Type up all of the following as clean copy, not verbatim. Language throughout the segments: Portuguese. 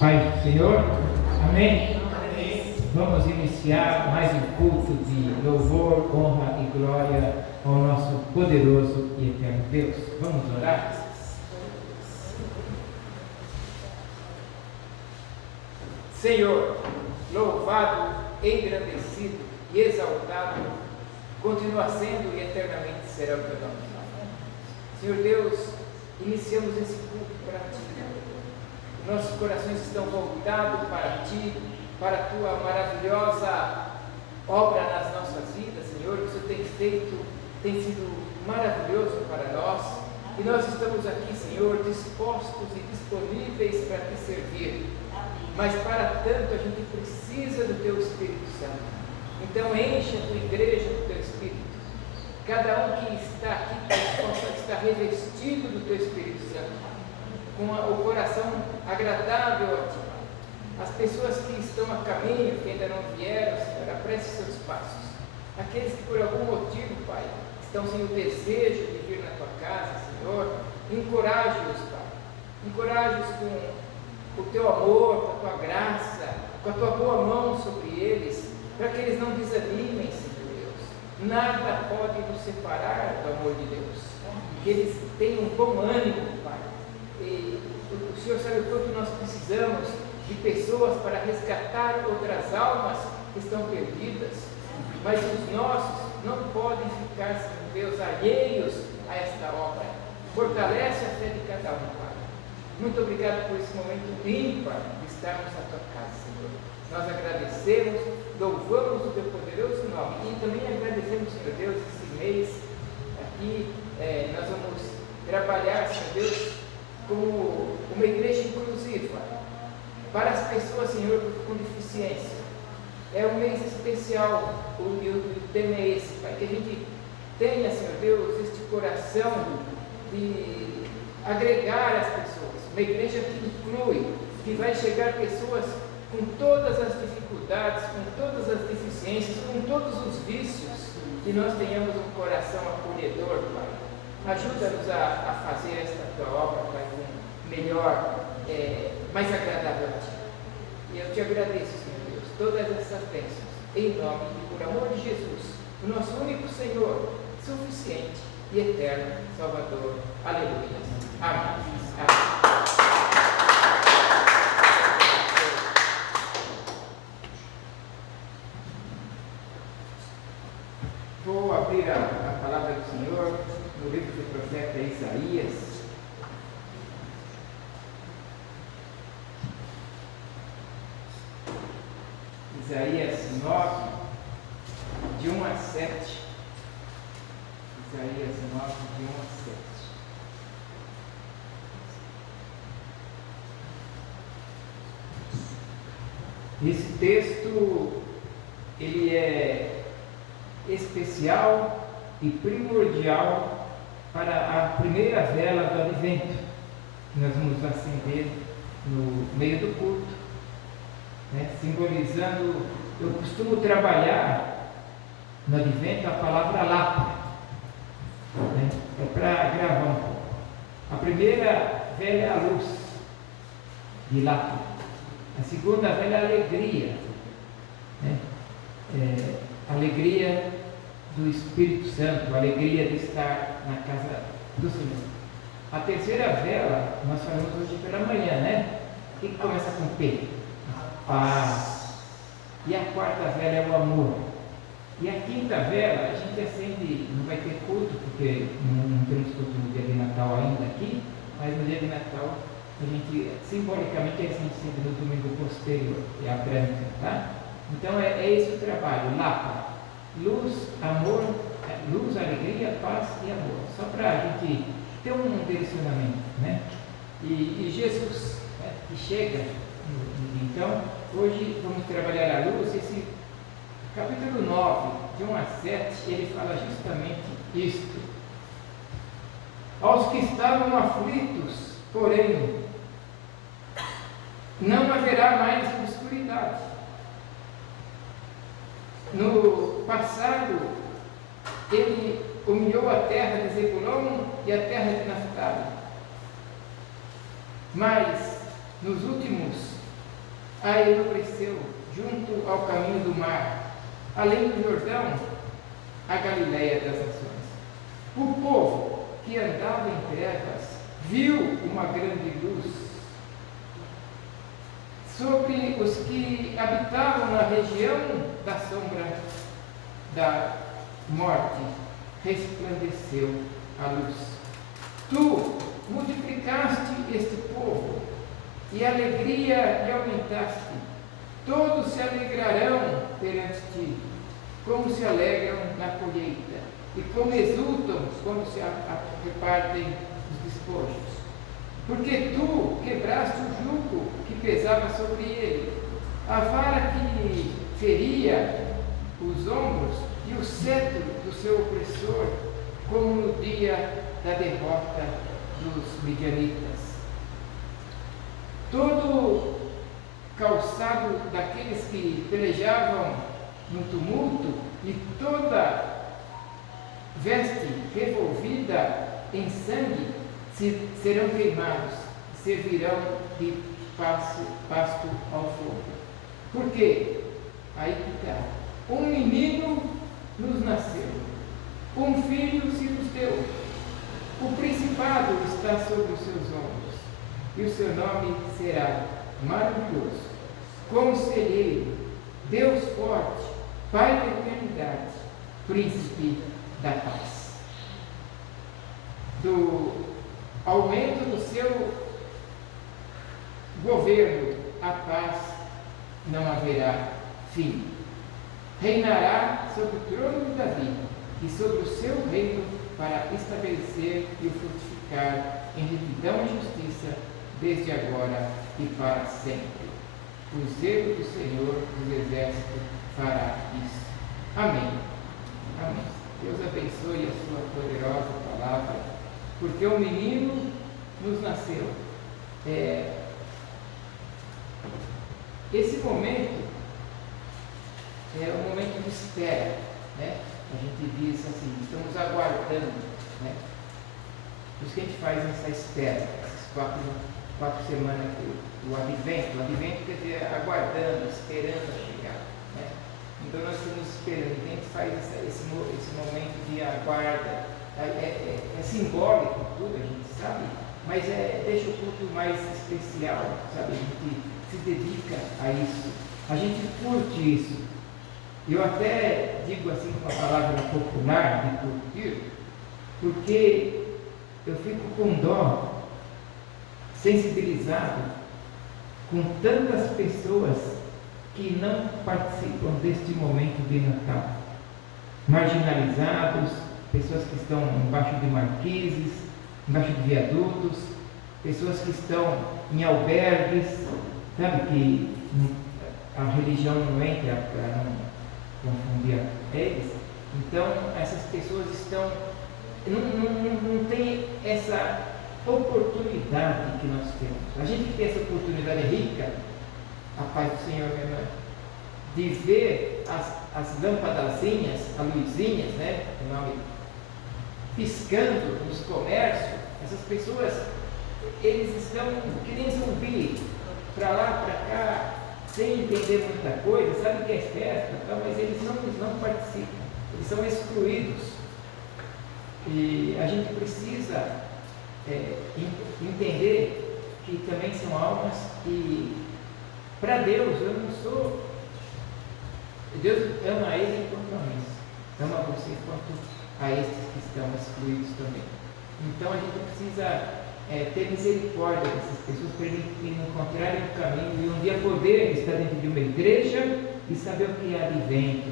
Paz do Senhor, amém? Amém. Vamos iniciar mais um culto de louvor, honra e glória ao nosso poderoso e eterno Deus. Vamos orar? Senhor, louvado, engrandecido e exaltado, continua sendo e eternamente será o teu nome. Senhor Deus, iniciamos esse culto para Ti. Nossos corações estão voltados para Ti, para a Tua maravilhosa obra nas nossas vidas, Senhor. O que o Senhor tem feito tem sido maravilhoso para nós. E nós estamos aqui, Senhor, dispostos e disponíveis para Te servir. Mas para tanto a gente precisa do Teu Espírito Santo. Então enche a Tua igreja do Teu Espírito. Cada um que está aqui possa estar revestido do Teu Espírito Santo, com o coração agradável a Ti. As pessoas que estão a caminho, que ainda não vieram, Senhor, apresse seus passos. Aqueles que por algum motivo, Pai, estão sem o desejo de vir na Tua casa, Senhor, encoraje-os, Pai. Encoraje-os com o Teu amor, com a Tua graça, com a Tua boa mão sobre eles, para que eles não desanimem, Senhor Deus. Nada pode nos separar do amor de Deus. Que eles tenham um bom ânimo, Pai. E o Senhor sabe o quanto nós precisamos de pessoas para resgatar outras almas que estão perdidas, mas os nossos não podem ficar, Senhor Deus, alheios a esta obra. Fortalece a fé de cada um, Pai. Muito obrigado por esse momento ímpar de estarmos na Tua casa, Senhor. Nós agradecemos, louvamos o Teu poderoso nome e também agradecemos, Senhor Deus, esse mês aqui nós vamos trabalhar, Senhor Deus, como uma igreja inclusiva para as pessoas, Senhor, com deficiência. É um mês especial, o tema é esse, Pai, que a gente tenha, Senhor Deus, este coração de agregar as pessoas, uma igreja que inclui, que vai chegar pessoas com todas as dificuldades, com todas as deficiências, com todos os vícios, que nós tenhamos um coração acolhedor, Pai. Ajuda-nos a fazer esta Tua obra, Pai, com melhor, mais agradável a Ti. E eu Te agradeço, Senhor Deus, todas essas bênçãos, em nome e por amor de Jesus, o nosso único Senhor, suficiente e eterno Salvador. Aleluia. Amém. Amém. Vou abrir a palavra do Senhor no livro do profeta Isaías. Isaías 9, de 1 a 7. Isaías 9, de 1 a 7. Esse texto, ele é especial e primordial para a primeira vela do advento, que nós vamos acender no meio do culto, né? Simbolizando, eu costumo trabalhar no advento a palavra lápida, né? É para gravar um pouco. A primeira vela é a luz de lápida, a segunda vela é a alegria, né? Alegria do Espírito Santo, alegria de estar na casa do Senhor. A terceira vela nós falamos hoje pela manhã, né? O que começa com P? Paz. E a quarta vela é o amor. E a quinta vela a gente acende, não vai ter culto, porque não temos culto no dia de Natal ainda aqui, mas no dia de Natal a gente, simbolicamente, a gente acende no domingo posterior, é a branca, tá? Então é esse o trabalho, lápida, luz, amor, luz, alegria, paz e amor, só para a gente ter um direcionamento, né? E Jesus, né, que chega, então, hoje vamos trabalhar a luz. Esse capítulo 9, de 1 a 7, ele fala justamente isto. Aos que estavam aflitos, porém, não haverá mais obscuridade. No passado, ele humilhou a terra de Zebulon e a terra de Naftali. Mas, nos últimos a enobreceu junto ao caminho do mar, além do Jordão, a Galiléia das nações. O povo que andava em trevas viu uma grande luz. Sobre os que habitavam na região da sombra da morte, resplandeceu a luz. Tu multiplicaste este povo, e a alegria lhe aumentaste. Todos se alegrarão perante ti, como se alegram na colheita, e como exultam quando se repartem os despojos. Porque tu quebraste o jugo que pesava sobre ele, a vara que feria os ombros e o cetro do seu opressor, como no dia da derrota dos midianitas. Todo calçado daqueles que pelejavam no tumulto e toda veste revolvida em sangue serão queimados, servirão de pasto ao fogo. Porque, aí que está, um menino nos nasceu, um filho se nos deu, o principado está sobre os seus ombros, e o seu nome será Maravilhoso, Conselheiro, Deus Forte, Pai da Eternidade, Príncipe da Paz. Do aumento do seu governo, a paz não haverá fim. Reinará sobre o trono de Davi e sobre o seu reino, para estabelecer e o frutificar em retidão e justiça, desde agora e para sempre. O zelo do Senhor dos Exércitos fará isso. Amém. Amém. Deus abençoe a sua poderosa palavra, porque um menino nos nasceu. Esse momento é um momento de espera, né? A gente diz assim, estamos aguardando, né? Por isso que a gente faz essa espera, essas quatro semanas do advento. O advento quer dizer aguardando, esperando a chegar, né? Então nós estamos esperando, a gente faz esse momento de aguarda. É simbólico tudo, a gente sabe, mas deixa o culto mais especial, sabe? A gente se dedica a isso, a gente curte isso. Eu até digo assim com a palavra popular de curtir, porque eu fico com dó, sensibilizado com tantas pessoas que não participam deste momento de Natal, marginalizados, pessoas que estão embaixo de marquises, embaixo de viadutos, pessoas que estão em albergues, sabe, que a religião não entra para não confundir eles. Então essas pessoas não tem essa oportunidade que nós temos. A gente que tem essa oportunidade rica, a paz do Senhor, minha irmã, de ver as lampadazinhas, as luzinhas, né, o nome, piscando nos comércios. Essas pessoas, eles estão que nem zumbi, para lá, para cá, sem entender muita coisa, sabe que é festa, mas eles não participam, eles são excluídos. E a gente precisa entender que também são almas que, para Deus, eu não sou. Deus ama eles quanto a mim, ama você quanto a estes que estão excluídos também. Então a gente precisa ter misericórdia dessas pessoas para eles encontrarem o caminho e um dia poder estar dentro de uma igreja e saber o que é advento,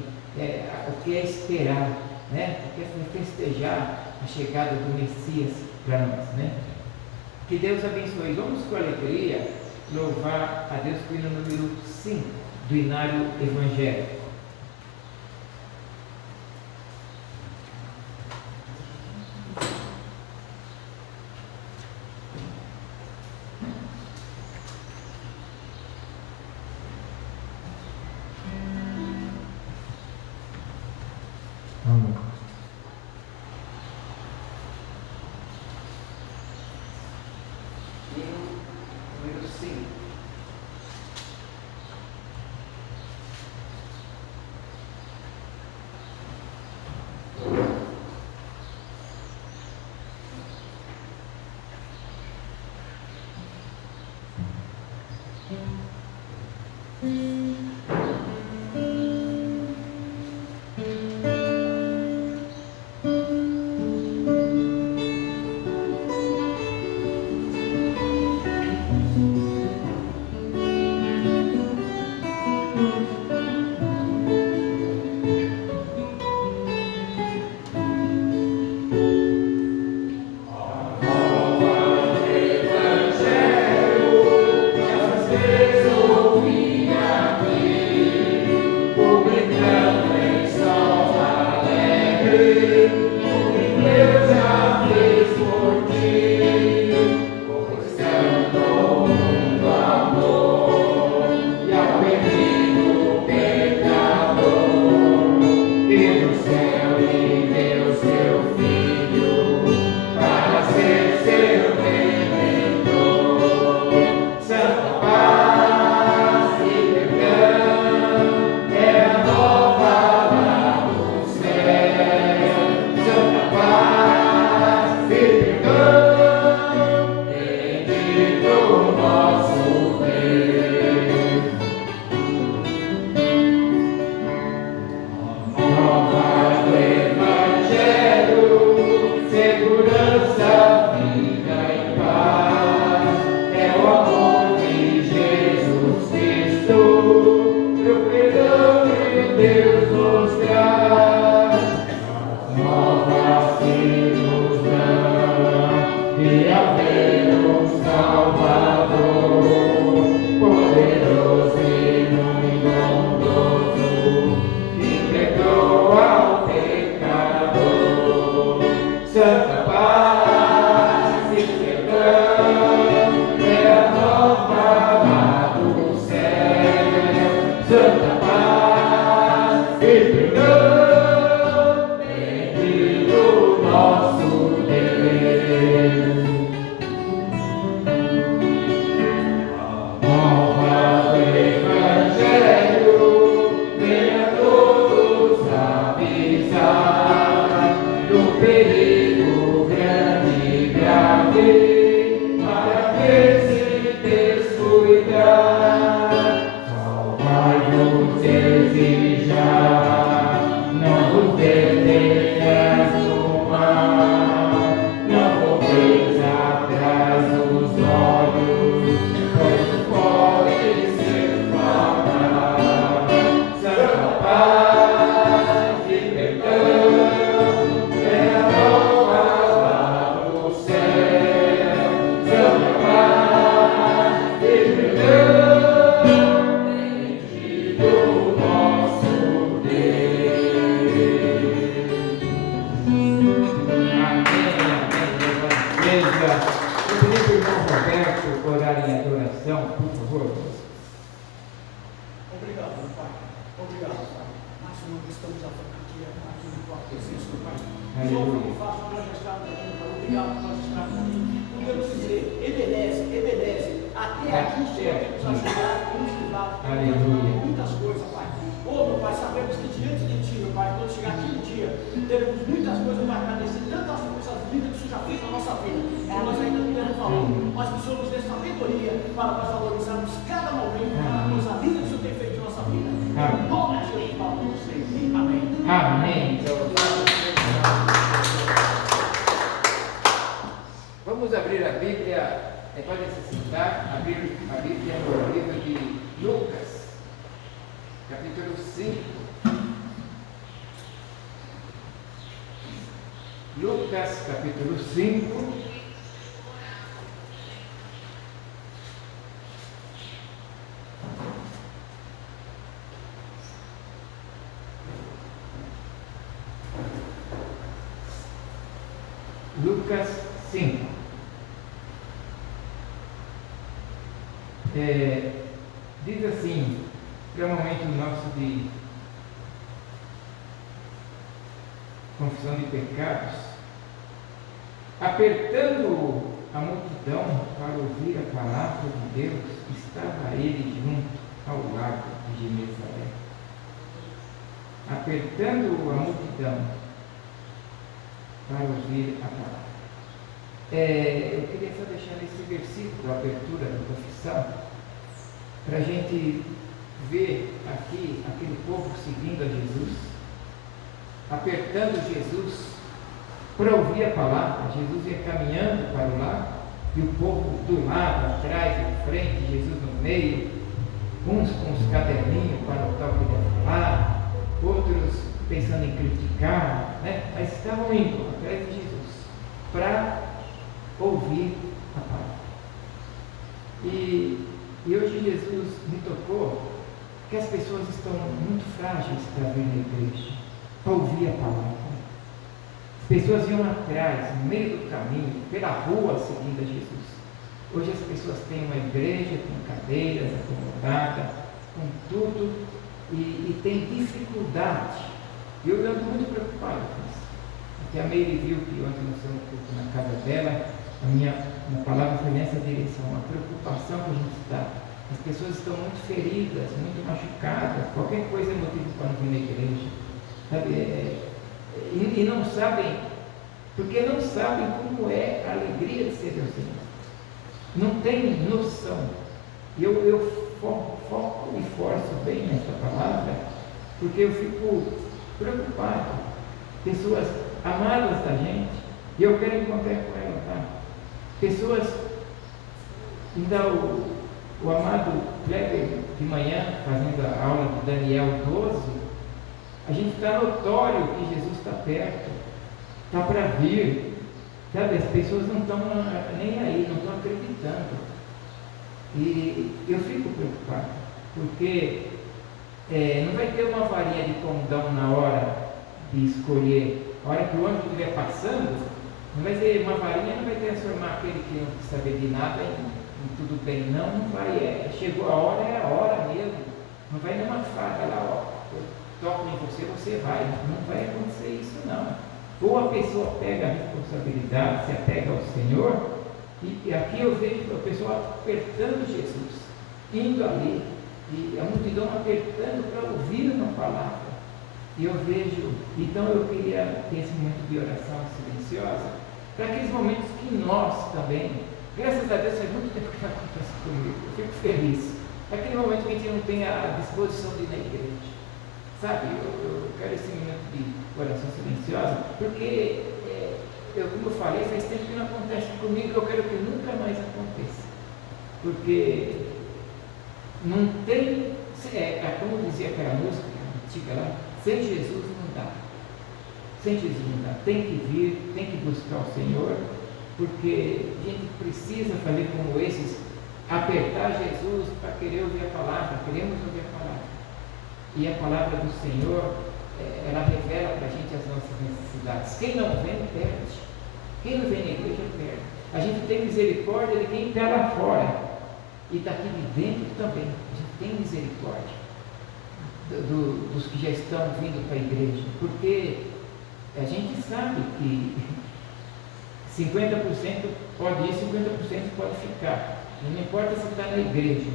o que é esperar, né? O que é festejar a chegada do Messias para nós, né? Que Deus abençoe. Vamos com alegria louvar a Deus com o hino número 5 do Inário Evangélico. Vamos abrir a Bíblia, pode se sentar, abrir a Bíblia no livro de Lucas, capítulo 5. Lucas, capítulo 5. Lucas 5. Diz assim, para o momento nosso de confissão de pecados: apertando a multidão para ouvir a palavra de Deus, estava ele junto ao lago de Genezaré. Apertando a multidão para ouvir a palavra. Eu queria só deixar esse versículo, a abertura da confissão, para a gente ver aqui aquele povo seguindo a Jesus, apertando Jesus para ouvir a palavra. Jesus ia caminhando para o lado e o povo do lado, atrás, à frente, Jesus no meio, uns com os caderninhos para anotar o que ia falar, outros pensando em criticar, né? Mas estavam indo atrás de Jesus para ouvir a palavra. E hoje Jesus me tocou que as pessoas estão muito frágeis para vir na igreja, para ouvir a palavra. As pessoas iam atrás, no meio do caminho, pela rua, seguindo a Jesus. Hoje as pessoas têm uma igreja com cadeiras, acomodada, com tudo, e tem dificuldade. E eu ando muito preocupado com isso. Porque a Meire viu que ontem nós estamos na casa dela, a minha palavra foi nessa direção, a preocupação que a gente está. As pessoas estão muito feridas, muito machucadas, qualquer coisa é motivo para não vir na igreja, sabe? E não sabem, porque não sabem como é a alegria de ser Deus. Não tem noção. Eu foco e forço bem nessa palavra, porque eu fico preocupado. Pessoas amadas da gente, e eu quero encontrar com ela, tá? Pessoas, ainda o amado Kleber de manhã, fazendo a aula de Daniel 12, a gente está notório que Jesus está perto, está para vir, sabe? As pessoas não estão nem aí, não estão acreditando. E eu fico preocupado, porque não vai ter uma varinha de condão na hora de escolher. A hora que o ônibus estiver passando, Não vai ser uma varinha, não vai transformar aquele que não quer saber de nada em tudo bem, não vai. Chegou a hora mesmo. Não vai numa faca lá, ó, eu toco em você, você vai. Não vai acontecer isso, não. Ou a pessoa pega a responsabilidade, se apega ao Senhor, e aqui eu vejo a pessoa apertando Jesus, indo ali, e a multidão apertando para ouvir uma palavra. E eu vejo, então eu queria ter esse momento de oração silenciosa, para aqueles momentos que nós também, graças a Deus, faz muito tempo que não acontece comigo, eu fico feliz. Aquele momento que a gente não tem a disposição de ir na igreja, sabe? Eu quero esse momento de oração silenciosa, porque, como eu falei, faz tempo que não acontece comigo, eu quero que nunca mais aconteça, porque não tem, como dizia aquela música antiga lá, sem Jesus não dá. Sem Jesus não dá. Tem que vir, tem que buscar o Senhor, porque a gente precisa fazer como esses, apertar Jesus para querer ouvir a palavra, queremos ouvir a palavra. E a palavra do Senhor, ela revela para a gente as nossas necessidades. Quem não vem, perde. Quem não vem na igreja, perde. A gente tem misericórdia de quem está lá fora. E daqui de dentro também. A gente tem misericórdia dos que já estão vindo para a igreja, porque a gente sabe que 50% pode ir, 50% pode ficar. Não importa se está na igreja,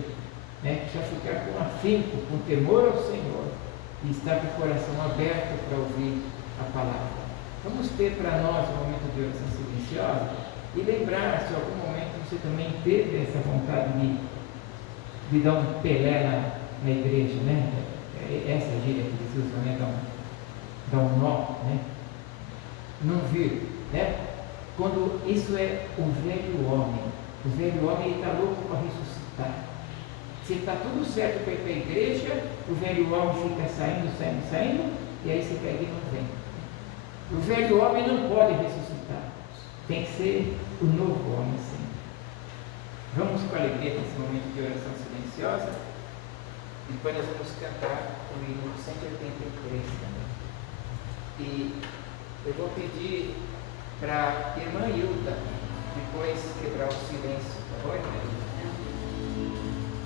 né? Precisa ficar com afinco, com temor ao Senhor e estar com o coração aberto para ouvir a palavra. Vamos ter para nós um momento de oração silenciosa e lembrar se em algum momento você também teve essa vontade de dar um pelé na igreja, né? Essa gíria que eles usam, né? Dá um nó, né? Não vir, né? Quando isso é o velho homem. O velho homem está louco para ressuscitar. Se está tudo certo para ir para a igreja, o velho homem fica saindo, e aí você pega e não vem. O velho homem não pode ressuscitar. Tem que ser o novo homem sempre. Vamos com alegria nesse momento de oração silenciosa. Depois nós vamos cantar o hino 183 também. E eu vou pedir para a irmã Hilda depois quebrar o silêncio, tá bom, irmã?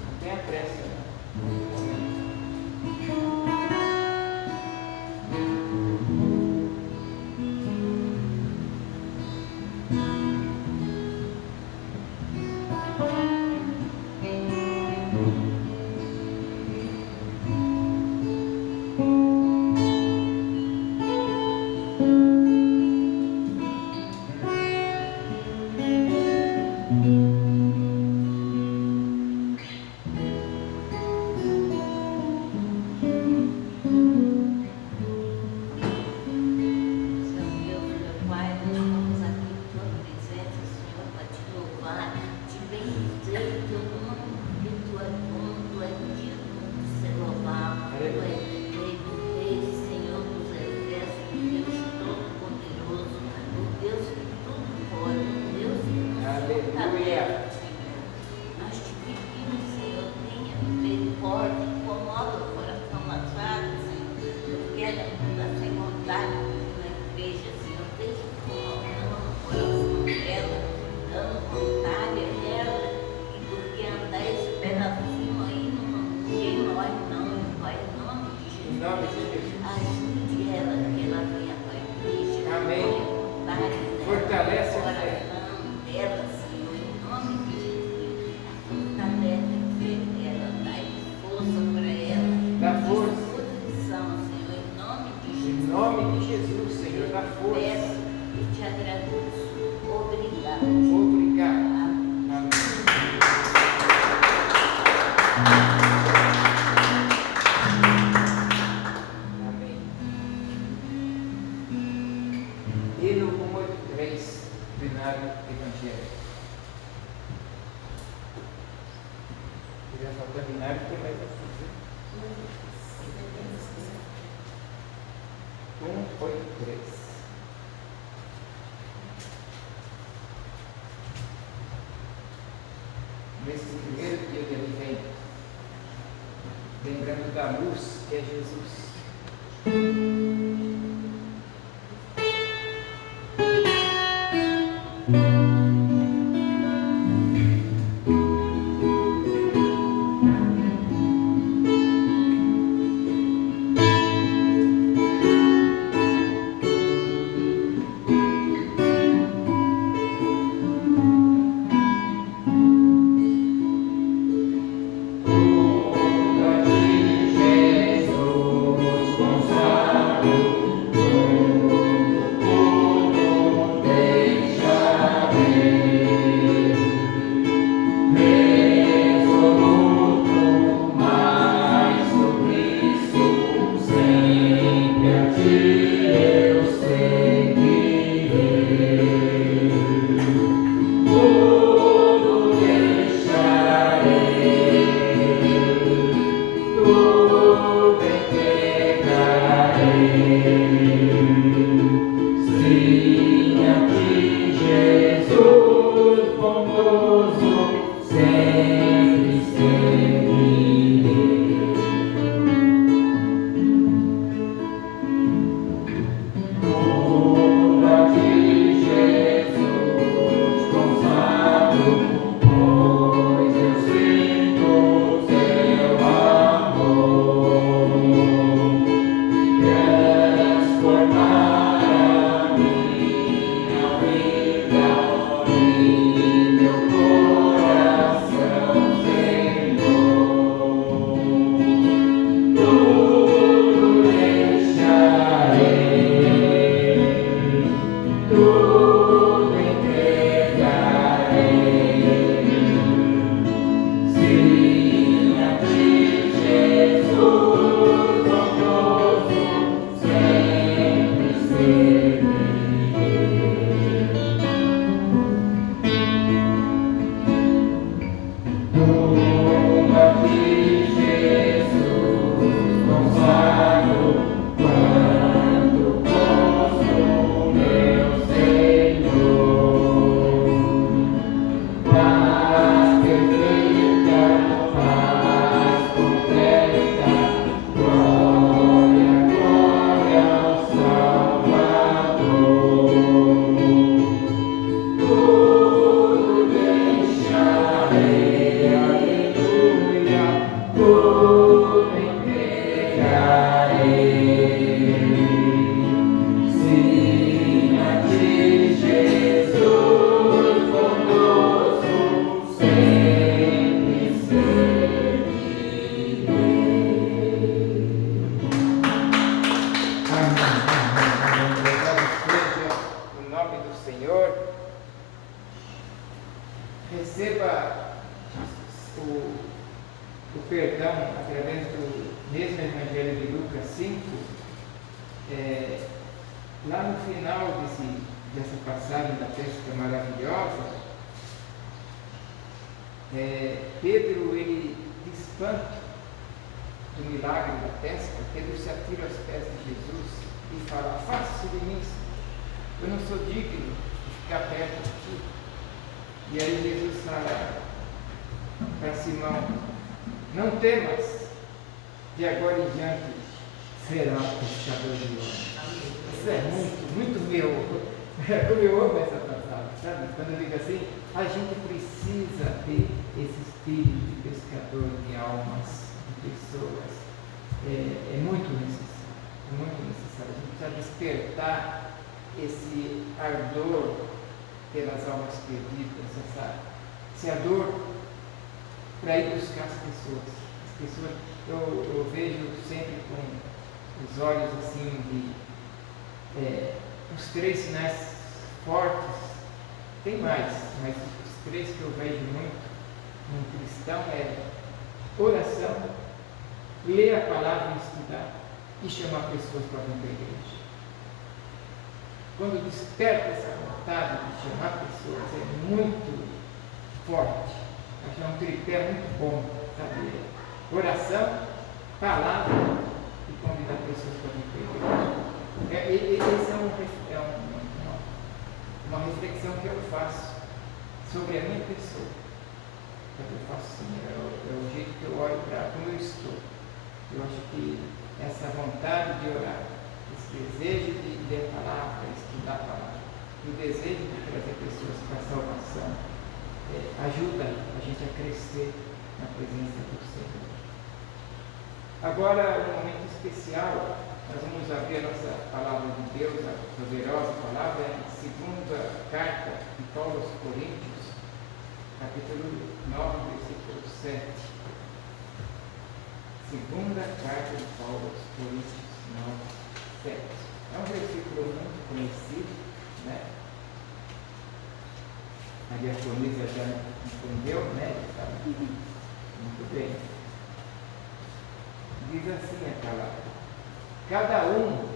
Não tenha pressa, né? Nesse primeiro dia de advento, lembrando da luz que é Jesus. Receba o perdão através do mesmo Evangelho de Lucas 5. Lá no final dessa passagem da pesca maravilhosa, Pedro, ele despanca do milagre da pesca. Pedro se atira aos pés de Jesus e fala: afasta-se de mim, eu não sou digno de ficar perto de ti. E aí Jesus fala para Simão: não temas, de agora em diante será pescador de homens. Isso é muito meu. Eu amo essa passagem, sabe? Quando eu digo assim, a gente precisa ter esse espírito de pescador de almas, de pessoas. É muito necessário, muito necessário. A gente precisa despertar esse ardor pelas almas perdidas, esse ardor para ir buscar as pessoas. Eu vejo sempre com os olhos assim os 3 sinais fortes. Tem mais, mas os 3 que eu vejo muito no cristão é oração, ler a palavra e estudar, e chamar pessoas para vir para a igreja. Quando desperta essa vontade de chamar pessoas, é muito forte. Acho que é um tripé muito bom, sabe? Oração, palavra e convidar pessoas para vir para a igreja. Essa é uma reflexão que eu faço sobre a minha pessoa. Eu faço assim, é o jeito que eu olho para como eu estou. Eu acho que essa vontade de orar, esse desejo de ler a palavra, estudar a palavra, e o desejo de trazer pessoas para a salvação, ajuda a gente a crescer na presença do Senhor. Agora, um momento especial, nós vamos abrir a nossa palavra de Deus, a poderosa palavra, a segunda carta de Paulo aos Coríntios, capítulo 9, versículo 7. Segunda carta de Paulo aos Coríntios 9, 7. É um versículo muito conhecido, né? A diaconisa já entendeu, né? Muito bem. Diz assim a palavra: cada um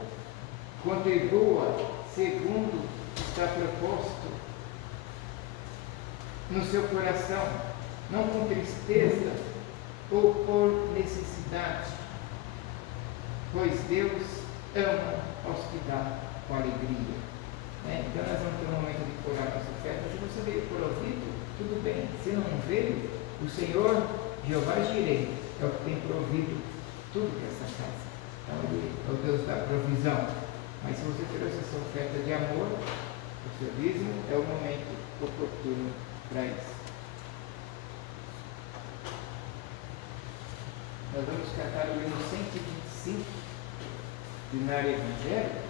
contribua segundo está proposto no seu coração, não com tristeza ou por necessidade, pois Deus ama aos que dá com alegria. Então nós vamos ter um momento de curar nossa oferta. Se você veio por ouvido, tudo bem. Se não veio, o Senhor Jeová Jireh é o que tem provido tudo para essa casa. Então Ele é o Deus da provisão. Mas se você trouxe essa oferta de amor, o seu dízimo, é o momento oportuno para isso. Nós vamos cantar o hino 125 de Nária Evangelho.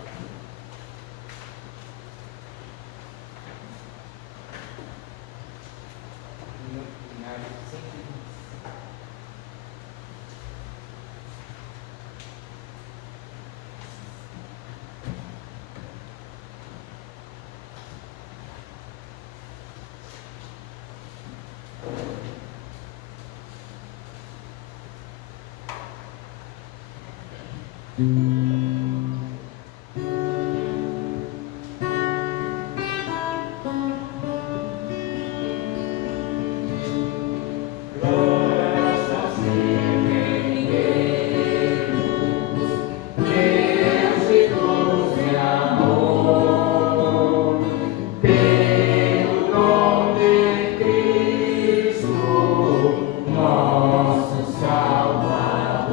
Nosso Salvador.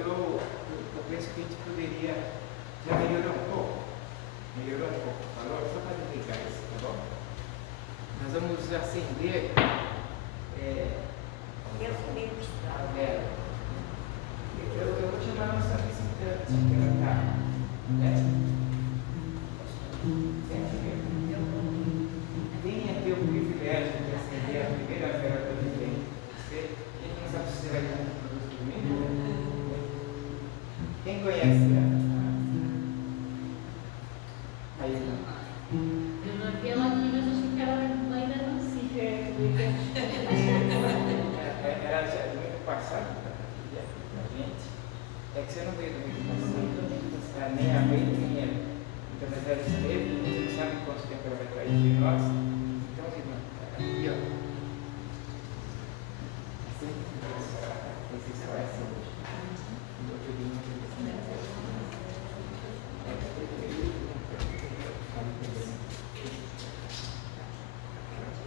Eu penso que a gente poderia, já melhorou um pouco o valor, só para ligar isso, tá bom? Nós vamos acender a vela. Eu vou chamar a nossa visitante, que ela está, venha ter o privilégio de acender a primeira vela do advento. Você, a gente não sabe se você vai ter um produto domingo. Quem conhece ela? Aí não. Eu não vi ela aqui, mas achei que ela ainda não se vê. Ela já domingo passado a gente. É que você não veio domingo passado. Nem a Meire, nem ela. Então, mas ela esteve, você não sabe quanto tempo ela vai estar aí de nós. Então, aqui, ó. Esse só é assim hoje.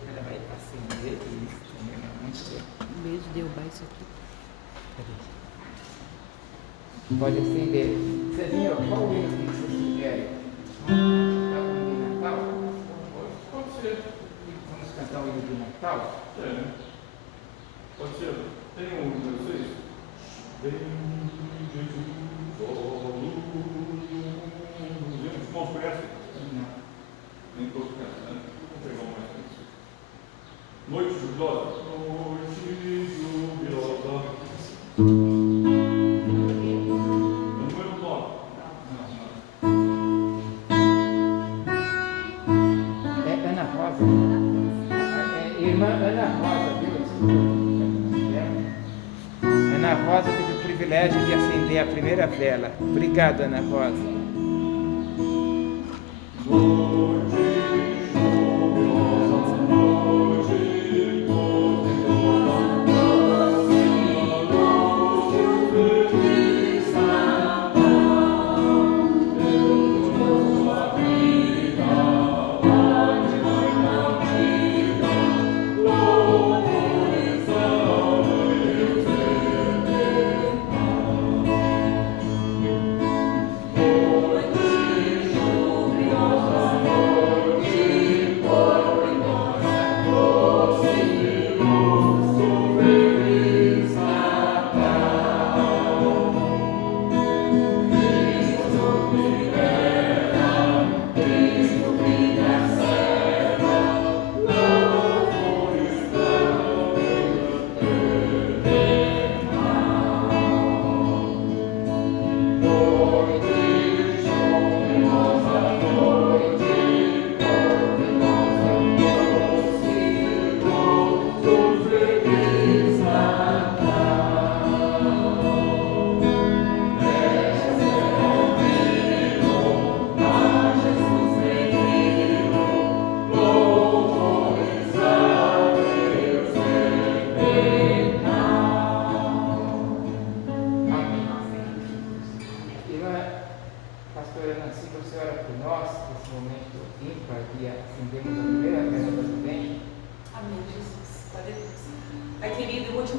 Ela vai acender isso. Um beijo, derrubar isso aqui. Pode acender. Cezinho, qual o hino que vocês sugerem? Cantar o hino de Natal? Pode ser. Vamos cantar o hino de Natal? É. Pode ser. Tem um de vocês? Vem Jesus, ó luz. Os irmãos conhecem? Não. Nem todos conhecem, né? Vamos pegar um mais conhecido. Noite jubilosa. Noite jubilosa. Ana Rosa teve o privilégio de acender a primeira vela. Obrigado, Ana Rosa.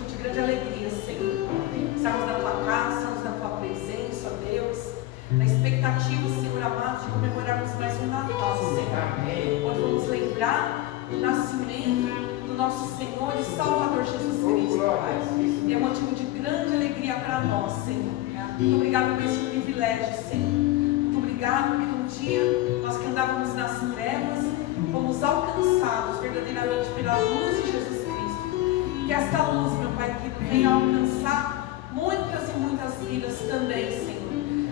motivo de grande alegria, Senhor. Estamos na tua casa, estamos na tua presença, ó Deus, na expectativa, Senhor amado, de comemorarmos mais um Natal, Senhor. Onde vamos lembrar do nascimento do nosso Senhor e Salvador Jesus Cristo, Pai. E é motivo de grande alegria para nós, Senhor. Muito obrigado por esse privilégio, Senhor. Muito obrigado porque um dia nós que andávamos nas trevas fomos alcançados verdadeiramente pela luz de Jesus Cristo. E que esta luz, meu Pai querido, venha alcançar muitas e muitas vidas também, Senhor.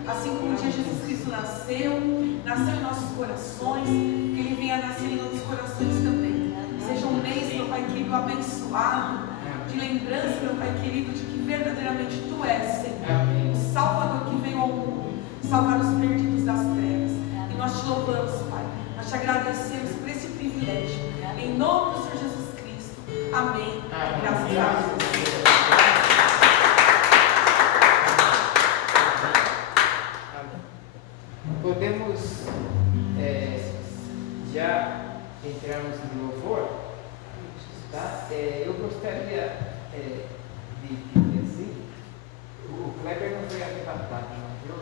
Assim como um dia Jesus Cristo nasceu em nossos corações, que Ele venha nascer em outros corações também. Seja um mês, meu Pai querido, abençoado, de lembrança, meu Pai querido, de que verdadeiramente Tu és, Senhor, o Salvador que veio ao mundo, salvar os perdidos das trevas. E nós Te louvamos, Pai, nós Te agradecemos por esse privilégio. Em nome do Senhor Jesus Cristo. Amém. Graças a Deus. Podemos já entrarmos no louvor, tá? Eu gostaria de pedir assim, o Kleber não foi arrebatado, não, viu?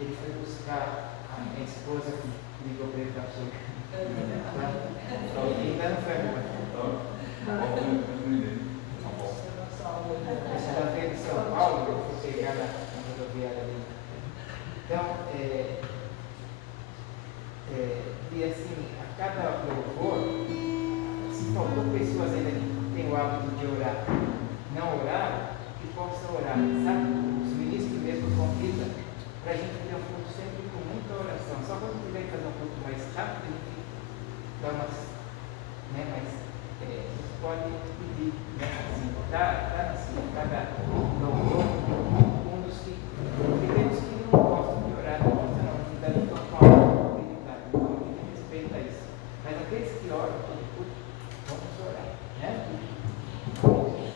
Ele foi buscar a minha esposa que ligou para ele da sua tá? Ainda não foi arrebatado. Você está vendo em São Paulo, eu vou pegar na rodoviária ali. Então, e assim, a cada louvor, se faltou pessoas ainda que têm o hábito de orar, não oraram, que possam orar, sabe? Os ministros mesmo convidam para a gente ter um culto sempre com muita oração. Só quando tiver que fazer um culto mais rápido, a gente dá umas, né? Mas a gente pode pedir, né? Assim, assim, cada louvor, um dos que temos que não gostam de orar, não gostam não, que ainda não estão com a oportunidade, então a gente respeita isso. Mas aqueles que oram, vamos orar, né? Vamos orar.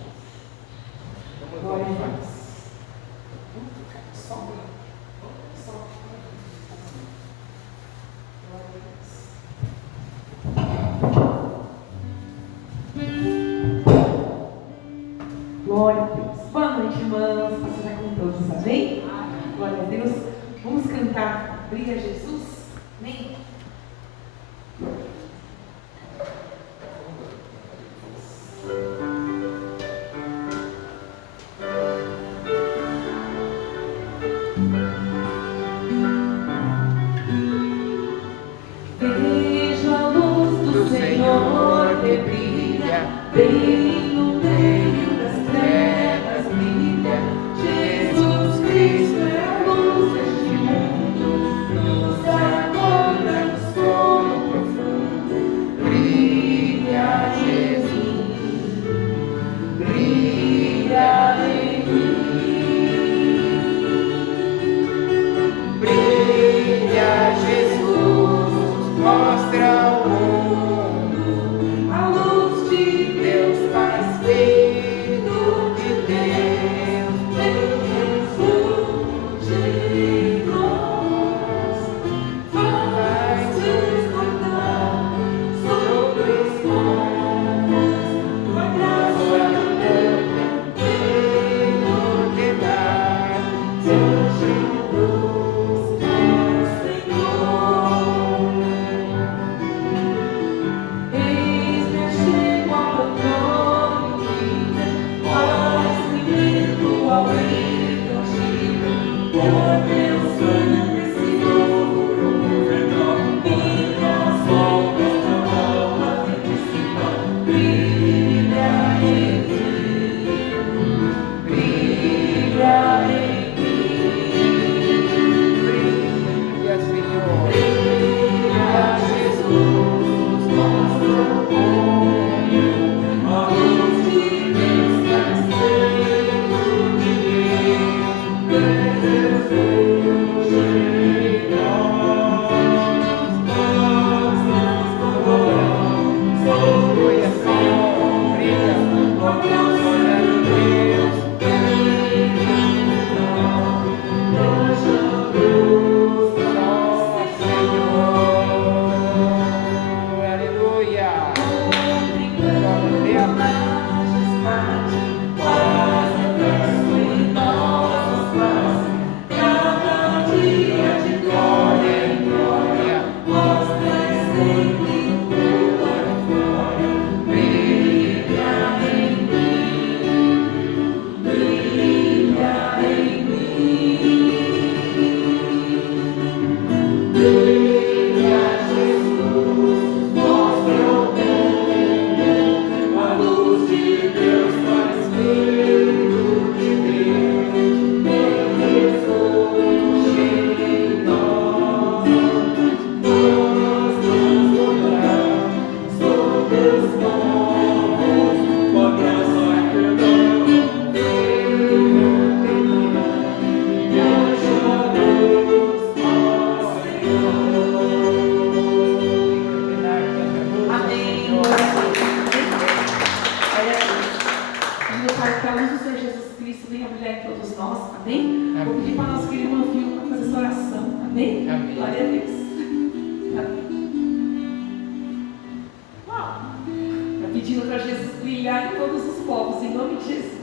Glória a Deus. Boa noite, irmãos. Você já com todos, amém? Glória a Deus. Vamos cantar Brilha Jesus? Amém? Vejo a luz do Senhor que brilha bem no meio das trevas, brilha. Jesus Cristo é a luz deste mundo, nos acorda no sono profundo. Brilha Jesus, brilha em mim. Brilha Jesus, mostra ao mundo A luz de Deus faz Espírito de Deus, vem refúgio em nós, faz despertar sobre os povos, tua graça Senhor que dá, seja luz, ó Senhor. Eis-me chego ao teu trono, faz-me ao rei contigo, por teu sangue precioso, minhas roupas tão alta feitiçada, brilha em ti, brilha em mim, brilha Senhor, brilha Jesus, mostra o mundo, a luz de Deus traz dentro de Deus, vem refúgio. Pai, que a luz do Senhor Jesus Cristo venha brilhar em todos nós, amém? Amém. Vou pedir para a nossa querida irmã Vilma fazer essa oração, amém? Amém. Glória a Deus. Amém. Está pedindo para Jesus brilhar em todos os povos, em nome de Jesus.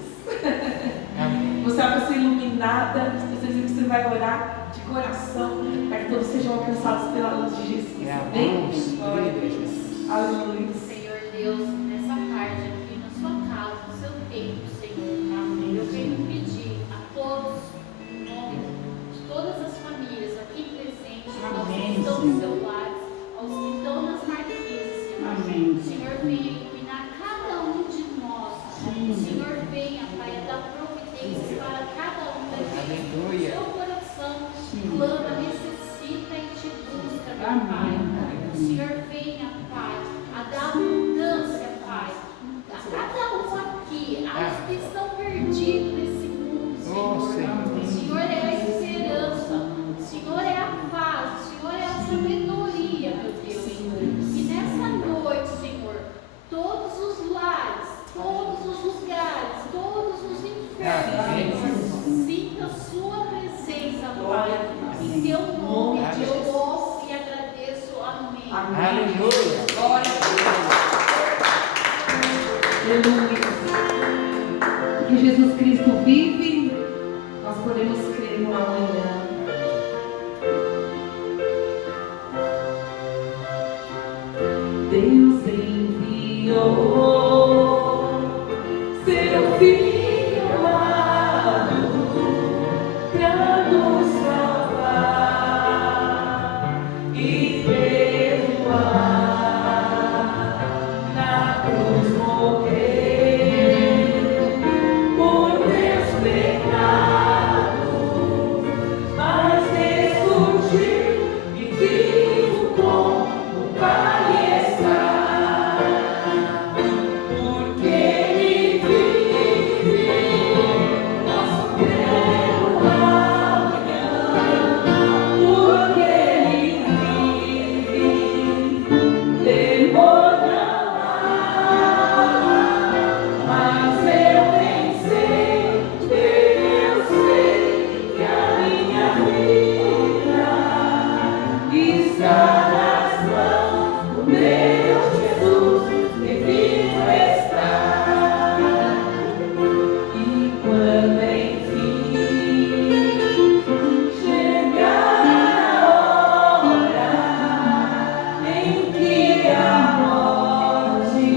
Amém. Você vai ser iluminada, você vai orar de coração, para que todos sejam alcançados pela luz de Jesus, amém? Glória a Deus. Aleluia. Senhor Deus, nessa tarde aqui na sua casa, no seu templo, Senhor, amém. Eu venho pedir a todos, em nome de todas as famílias aqui presentes, aos que estão nos celulares, aos que estão nas marquinhas, Senhor. Amém. O Senhor venha iluminar cada um de nós. O Senhor venha, Pai, a dar providências para cada um daqueles que o Aleluia. seu coração clama, necessita e te busca, meu Pai. O Senhor venha, Pai, a dar abundância, Pai, a cada um aqui, aos que estão perdidos nesse mundo, Oh, Senhor. Senhor. O Senhor é a esperança, o Senhor é a paz, o Senhor é a sabedoria, meu Deus. E nessa noite, Senhor, todos os lares, todos os lugares, todos os enfermos, sinta a sua presença, Pai. Em teu nome eu oro e agradeço. Amém. Aleluia. Glória a Deus. Aleluia. Que Jesus Cristo vive, nós podemos crer no amanhã. Deus enviou seu Filho amado para nos salvar e perdoar. Na cruz morreu por meus pecados, mas ressurgiu e vivo com o Pai está. Porque Ele vive, posso crer no amanhã. Porque Ele vive, temor não há. Mas eu bem sei que a minha vida está nas mãos do meu Jesus, que vivo está. E quando enfim chegar a hora em que a morte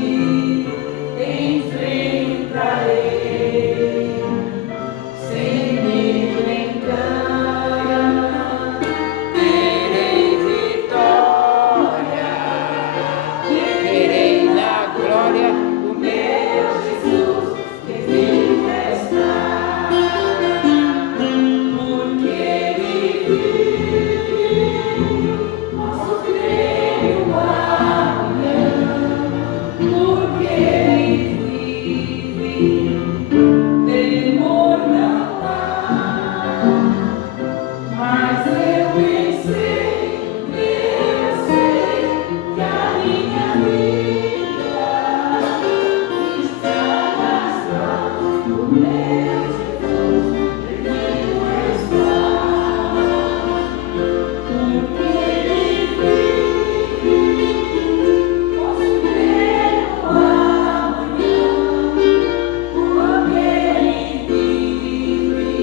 enfrentarei, sem medo então terei vitória. Verei na glória o Meu Jesus, que vivo está, porque Ele vive, posso crer no amanhã, porque Ele vive, temor não há, mas eu bem sei que a minha vida está nas mãos do meu Jesus, que vivo está, porque Ele vive, posso crer no amanhã, porque Ele vive,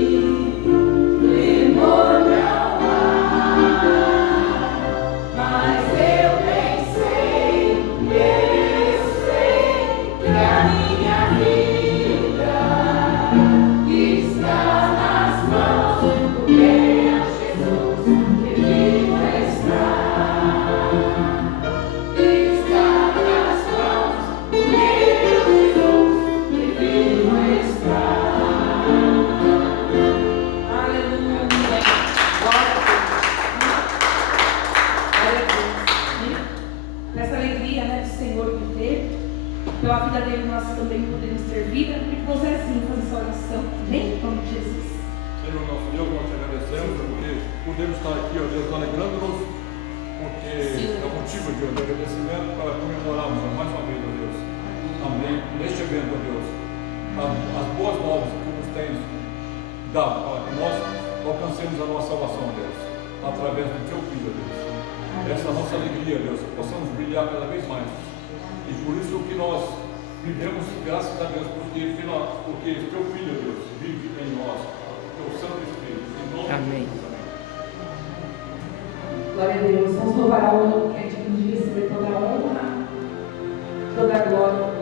temor não há, mas eu bem sei que a minha vida está nas mãos do meu Jesus, que vivo está. Está nas mãos do meu Jesus, que vivo está. Aleluia. Glória a Deus. Nessa alegria, né, do Senhor viver, pela vida dele nós também podemos ter vida, e que você assim fazer essa oração, amém? Em nome de Jesus. Senhor nosso Deus, nós te agradecemos porque podemos estar aqui, ó Deus, alegrando-nos, porque é o motivo de agradecimento para comemorarmos mais uma vez, ó Deus. Amém. Neste evento, ó Deus. as boas novas que tu nos tens dado, para que nós alcancemos a nossa salvação, Deus, através do teu Filho, Deus. Essa nossa alegria, Deus, que possamos brilhar cada vez mais. E por isso que nós vivemos, graças a Deus, porque teu Filho, Deus, vive em nós, teu Santo Espírito. Em nome Amém. de Jesus. Glória a Deus. Vamos louvar a honra, que é digno de receber toda a honra, toda a glória.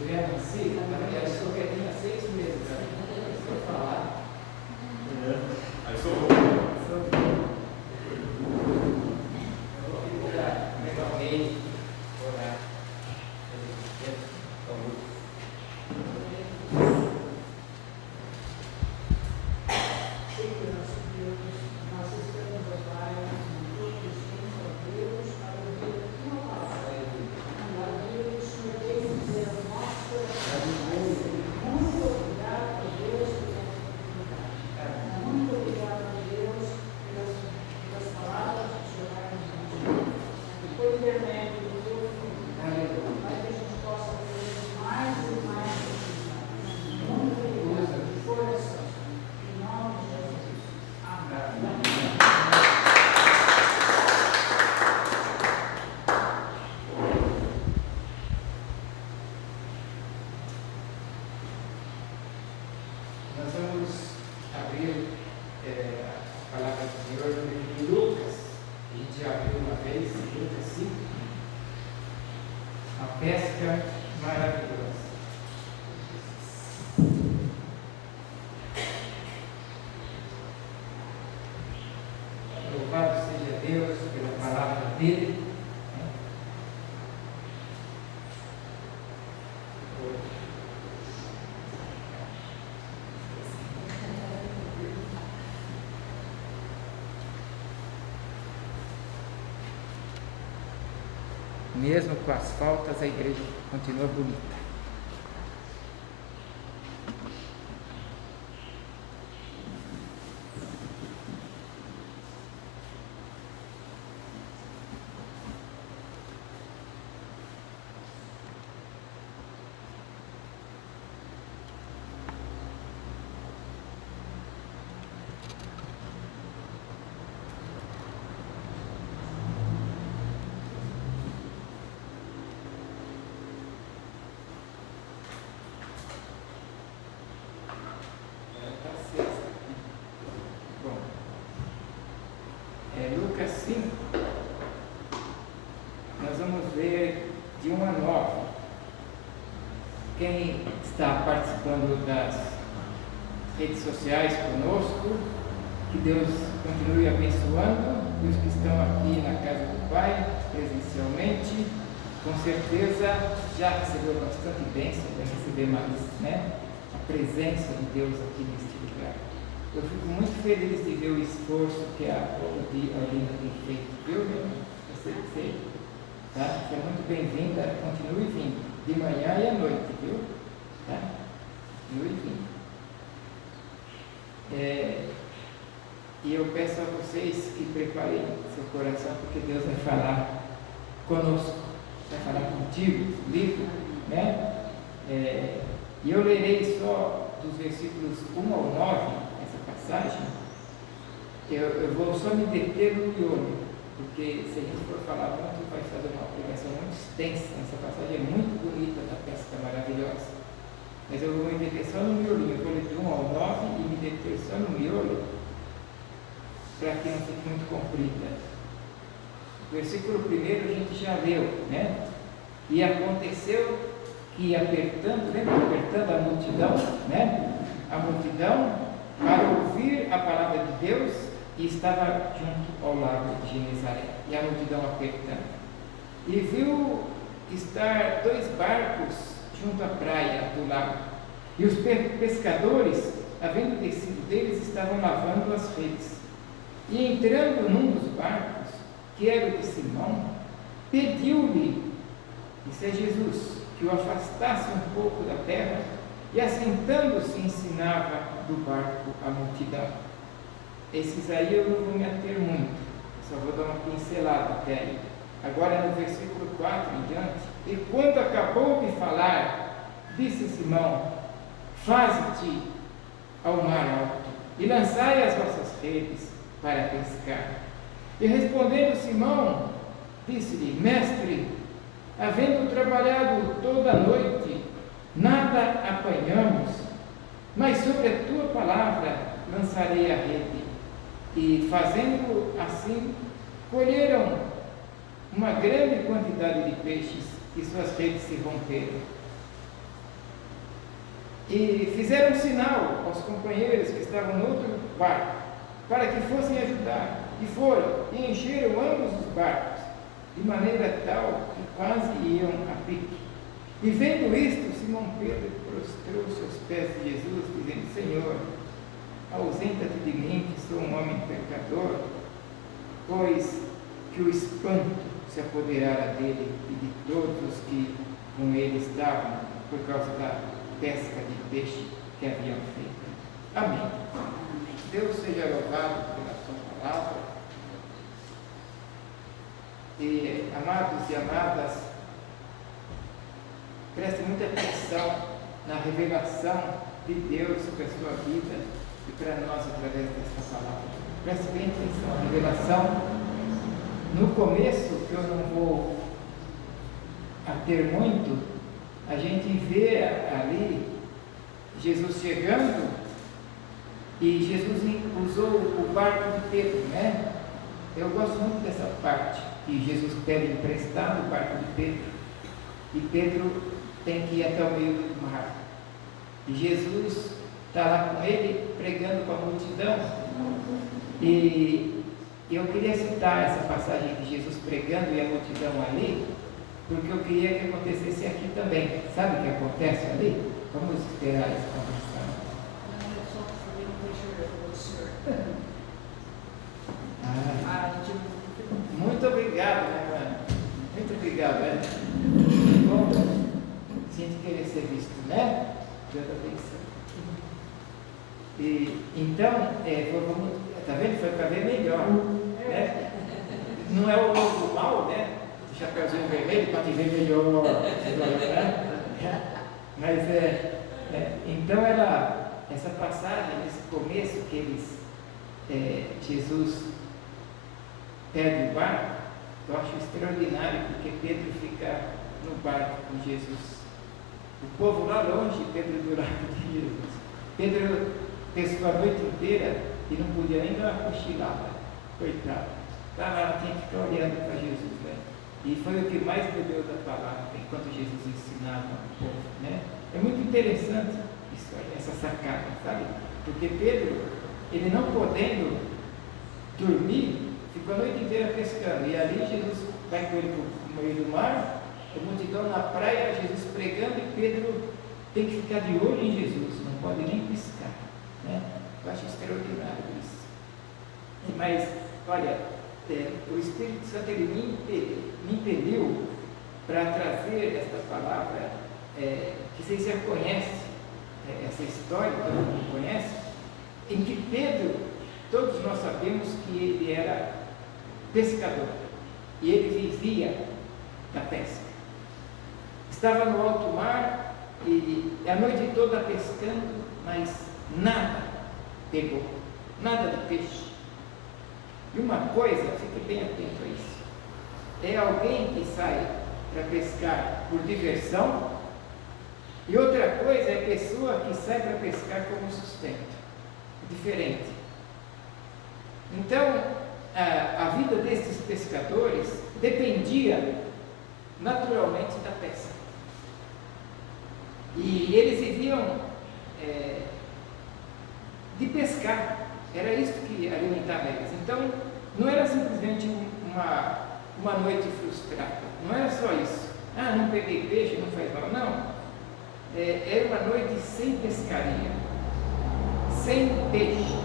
Eu já nasci, ela estou quietinha há 6 meses, se eu falar. Aí sou eu. Eu vou divulgar legalmente, orar. Nós vamos abrir a palavra do Senhor no livro de Lucas. A gente já abriu uma vez, Lucas 5. A pesca maravilhosa. Louvado seja Deus pela palavra dele. Mesmo com as faltas, a igreja continua bonita. Bom, Lucas 5, nós vamos ver de 1 a 9. Quem está participando das redes sociais conosco, que Deus continue abençoando, e os que estão aqui na casa do Pai, presencialmente, com certeza já recebeu bastante bênção, vai receber mais, né? A presença de Deus aqui neste lugar. Eu fico muito feliz de ver o esforço que a Olinda tem feito, viu, meu? Eu sei, tá? Você é muito bem-vinda, continue vindo, de manhã e à noite, viu? Tá? Continue vindo. E eu peço a vocês que preparem seu coração, porque Deus vai falar conosco, vai falar contigo, livro, né? E eu lerei só dos versículos 1 ao 9, essa passagem. Eu vou só me deter no miolo, porque se a gente for falar muito, vai fazer uma pregação muito extensa. Essa passagem é muito bonita, da pesca maravilhosa. Mas eu vou me deter só no miolinho, eu vou ler de 1 ao 9 e me deter só no miolo, para que não fique muito comprida. O versículo 1 a gente já leu, né? E aconteceu que apertando a multidão, né? A multidão, para ouvir a palavra de Deus, e estava junto ao lago de Genezaré, e a multidão apertando. E viu estar 2 barcos junto à praia do lago, e os pescadores, havendo descido deles, estavam lavando as redes. E entrando num dos barcos, que era o de Simão, pediu-lhe, isso é Jesus, que o afastasse um pouco da terra, e assentando-se ensinava do barco a multidão. Esses aí eu não vou me ater muito, só vou dar uma pincelada até aí. Agora no versículo 4 em diante, e quando acabou de falar, disse Simão: faze-te ao mar alto, e lançai as vossas redes para pescar. E respondendo Simão, disse-lhe: mestre, havendo trabalhado toda a noite, nada apanhamos, mas sobre a tua palavra lançarei a rede. E fazendo assim, colheram uma grande quantidade de peixes, e suas redes se romperam. E fizeram um sinal aos companheiros que estavam no outro barco, para que fossem ajudar. E foram, e encheram ambos os barcos, de maneira tal que quase iam a pique. E vendo isto, Simão Pedro prostrou-se aos pés de Jesus, dizendo: Senhor, ausenta-te de mim, que sou um homem pecador, pois que o espanto se apoderara dele e de todos os que com ele estavam, por causa da pesca de peixe que haviam feito. Amém. Deus seja louvado pela sua palavra. E, amados e amadas, preste muita atenção na revelação de Deus sobre a sua vida e para nós através dessa palavra. Preste bem atenção, a revelação no começo, que eu não vou ater muito, a gente vê ali Jesus chegando e Jesus usou o barco de Pedro, né? Eu gosto muito dessa parte, que Jesus pede emprestado o barco de Pedro e Pedro tem que ir até o meio do mar. E Jesus está lá com ele, pregando com a multidão. E eu queria citar essa passagem de Jesus pregando e a multidão ali, porque eu queria que acontecesse aqui também. Sabe o que acontece ali? Vamos esperar essa conversação. Muito obrigado, né, mano? Muito obrigado, né? Bom, sinto querer ser visto, né? Deus abençoe. E, então, tá vendo? Foi para ver melhor, né? Não é o lobo mal, né? O chapeuzinho vermelho para te ver melhor, né? Mas então essa passagem, nesse começo que Jesus perde o barco, eu acho extraordinário, porque Pedro fica no barco com Jesus. O povo lá longe, Pedro do lado de Jesus. Pedro pescou a noite inteira e não podia nem dar uma cochilada, coitado. Estava lá, tinha que ficar olhando para Jesus, né? E foi o que mais bebeu da palavra, enquanto Jesus ensinava o povo, né? É muito interessante isso aí, essa sacada, sabe? Porque Pedro, ele não podendo dormir, ficou a noite inteira pescando. E ali Jesus vai com ele para o meio do mar, a multidão na praia, Jesus pregando, e Pedro tem que ficar de olho em Jesus, não pode nem piscar, né? Eu acho extraordinário isso. Mas, olha, o Espírito Santo ele me impeliu para trazer esta palavra, que vocês já conhecem, essa história, todo mundo conhece, em que Pedro, todos nós sabemos que ele era pescador e ele vivia da pesca. Estava no alto mar e a noite toda pescando, mas nada pegou, nada de peixe. E uma coisa, fique bem atento a isso, é alguém que sai para pescar por diversão, e outra coisa é a pessoa que sai para pescar como sustento. Diferente. Então, a vida desses pescadores dependia naturalmente da pesca. E eles viviam de pescar. Era isso que alimentava eles. Então, não era simplesmente uma noite frustrada. Não era só isso. Ah, não peguei peixe, não faz mal. Não. Era uma noite sem pescaria, sem peixe.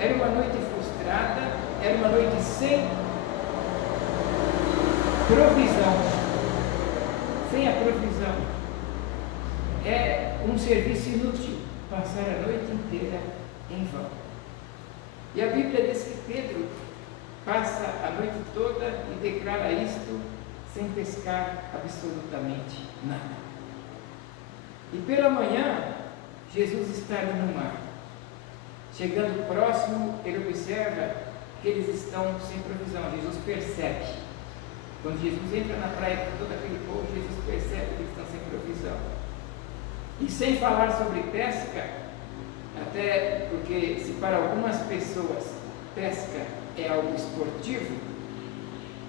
Era uma noite frustrada, era uma noite sem provisão. Sem a provisão. É um serviço inútil, passar a noite inteira em vão. E a Bíblia diz que Pedro passa a noite toda e declara isto sem pescar absolutamente nada. E pela manhã, Jesus está ali no mar. Chegando próximo, ele observa que eles estão sem provisão. Jesus percebe. Quando Jesus entra na praia com todo aquele povo, Jesus percebe que eles estão sem provisão. E sem falar sobre pesca, até porque se para algumas pessoas pesca é algo esportivo,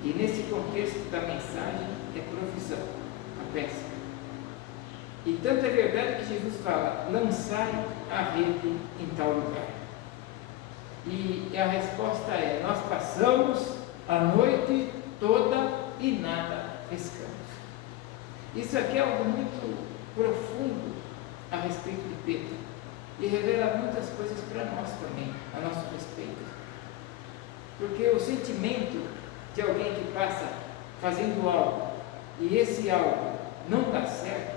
e nesse contexto da mensagem é provisão, a pesca. E tanto é verdade que Jesus fala: lançai a rede em tal lugar. E a resposta é: nós passamos a noite toda e nada pescamos. Isso aqui é algo muito profundo a respeito de Pedro e revela muitas coisas para nós também, a nosso respeito. Porque o sentimento de alguém que passa fazendo algo e esse algo não dá certo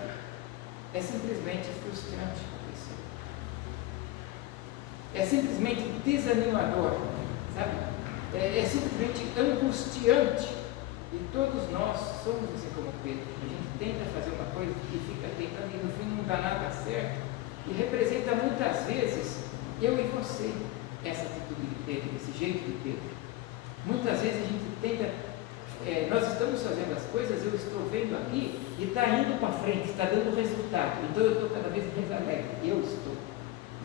é simplesmente frustrante para a pessoa. É simplesmente desanimador, sabe? É simplesmente angustiante. E todos nós somos assim como Pedro. A gente tenta fazer uma coisa e fica tentando e no fim não dá nada certo. E representa muitas vezes eu e você, essa atitude de Pedro, esse jeito de Pedro. Muitas vezes a gente tenta, nós estamos fazendo as coisas, eu estou vendo aqui e está indo para frente, está dando resultado. Então eu estou cada vez mais alegre, eu estou.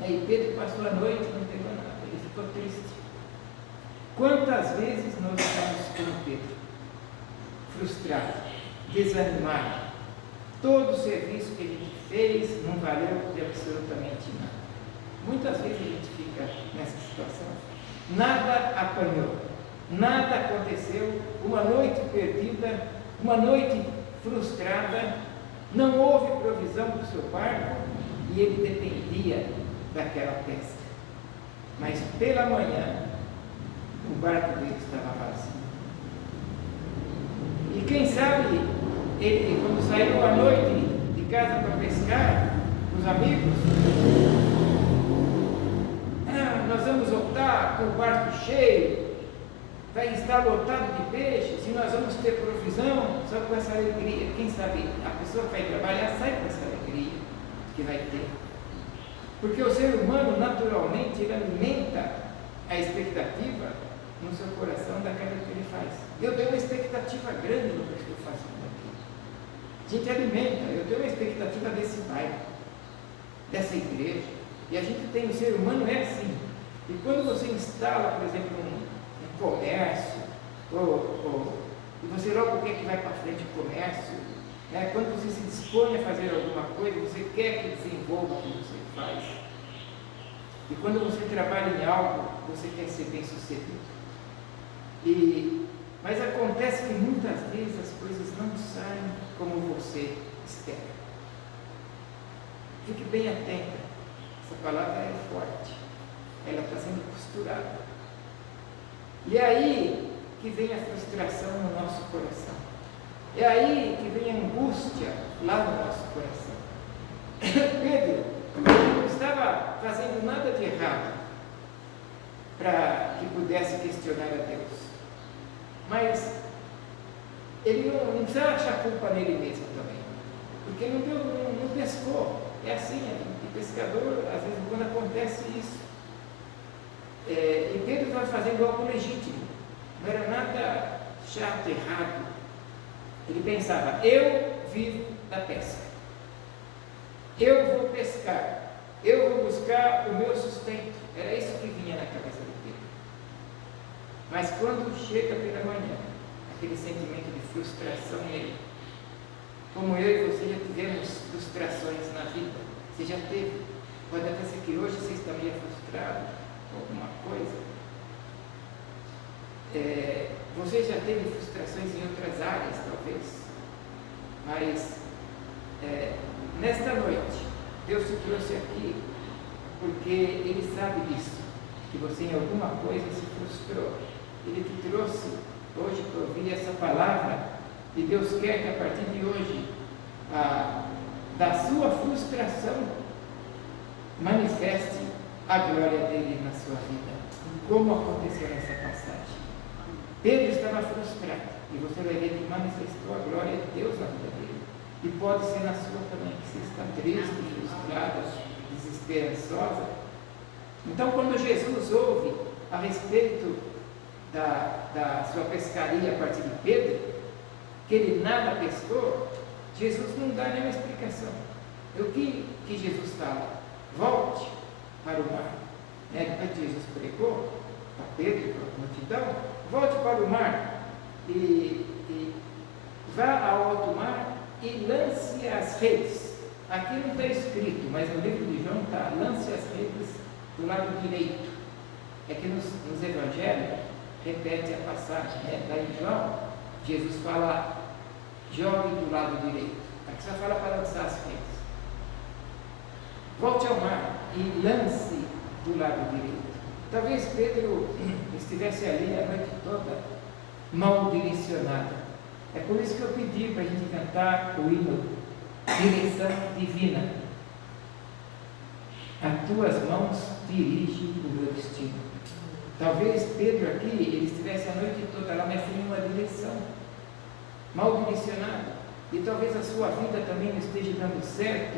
E Pedro passou a noite e não pegou nada, ele ficou triste. Quantas vezes nós estamos como Pedro? Frustrado, desanimado. Todo o serviço que a gente fez não valeu de absolutamente nada. Muitas vezes a gente fica nessa situação. Nada apanhou, nada aconteceu, uma noite perdida, uma noite frustrada, não houve provisão para o seu barco e ele dependia daquela pesca. Mas pela manhã, o barco dele estava vazio. E quem sabe, ele, quando saiu à noite de casa para pescar, os amigos, nós vamos voltar com o barco cheio, vai estar lotado de peixes e nós vamos ter provisão só com essa alegria. Quem sabe a pessoa que vai trabalhar sai com essa alegria que vai ter. Porque o ser humano, naturalmente, ele alimenta a expectativa no seu coração daquilo que ele faz. Eu tenho uma expectativa grande no que eu estou fazendo aqui. A gente alimenta, eu tenho uma expectativa desse bairro, dessa igreja. E a gente tem, o ser humano é assim. E quando você instala, por exemplo, um comércio, e você logo quer que vai para frente o comércio, quando você se dispõe a fazer alguma coisa, você quer que desenvolva o que você faz. E quando você trabalha em algo, você quer ser bem sucedido. Mas acontece que muitas vezes as coisas não saem como você espera. Fique bem atenta. Essa palavra é forte. Ela está sendo costurada. E é aí que vem a frustração no nosso coração. É aí que vem a angústia lá no nosso coração. Pedro não estava fazendo nada de errado para que pudesse questionar a Deus. Mas ele não precisa achar culpa nele mesmo também. Porque ele não pescou. É assim, de pescador, às vezes quando acontece isso. E Pedro estava fazendo algo legítimo. Não era nada chato, errado. Ele pensava: eu vivo da pesca. Eu vou pescar. Eu vou buscar o meu sustento. Era isso que vinha na cabeça de Pedro. Mas quando chega pela manhã, aquele sentimento de frustração nele, como eu e você já tivemos frustrações na vida, você já teve, pode até ser que hoje você está meio frustrado com alguma coisa, você já teve frustrações em outras áreas talvez, mas nesta noite, Deus te trouxe aqui porque Ele sabe disso, que você em alguma coisa se frustrou. Ele te trouxe hoje para ouvir essa palavra e Deus quer que a partir de hoje, da sua frustração, manifeste a glória dele na sua vida, como aconteceu nessa passagem. Pedro estava frustrado e você vai ver que manifestou a glória de Deus na vida dele. E pode ser na sua também, que você está triste, frustrada, desesperançosa. Então, quando Jesus ouve a respeito da sua pescaria a partir de Pedro, que ele nada pescou, Jesus não dá nenhuma explicação. O que Jesus fala? Volte para o mar. Depois que Jesus pregou para Pedro e para a multidão, volte para o mar e vá ao alto mar e lance as redes Aqui não está escrito, mas no livro de João está: lance as redes do lado direito. É que nos evangelhos repete a passagem, né? Lá em João, Jesus fala: jogue do lado direito. Aqui só fala para lançar as redes. Volte ao mar e lance do lado direito. Talvez Pedro estivesse ali a noite toda, mal direcionado. É por isso que eu pedi para a gente cantar o hino Direção Divina. As tuas mãos dirigem o meu destino. Talvez Pedro aqui, ele estivesse a noite toda lá, mas sem uma direção, mal direcionado. E talvez a sua vida também não esteja dando certo,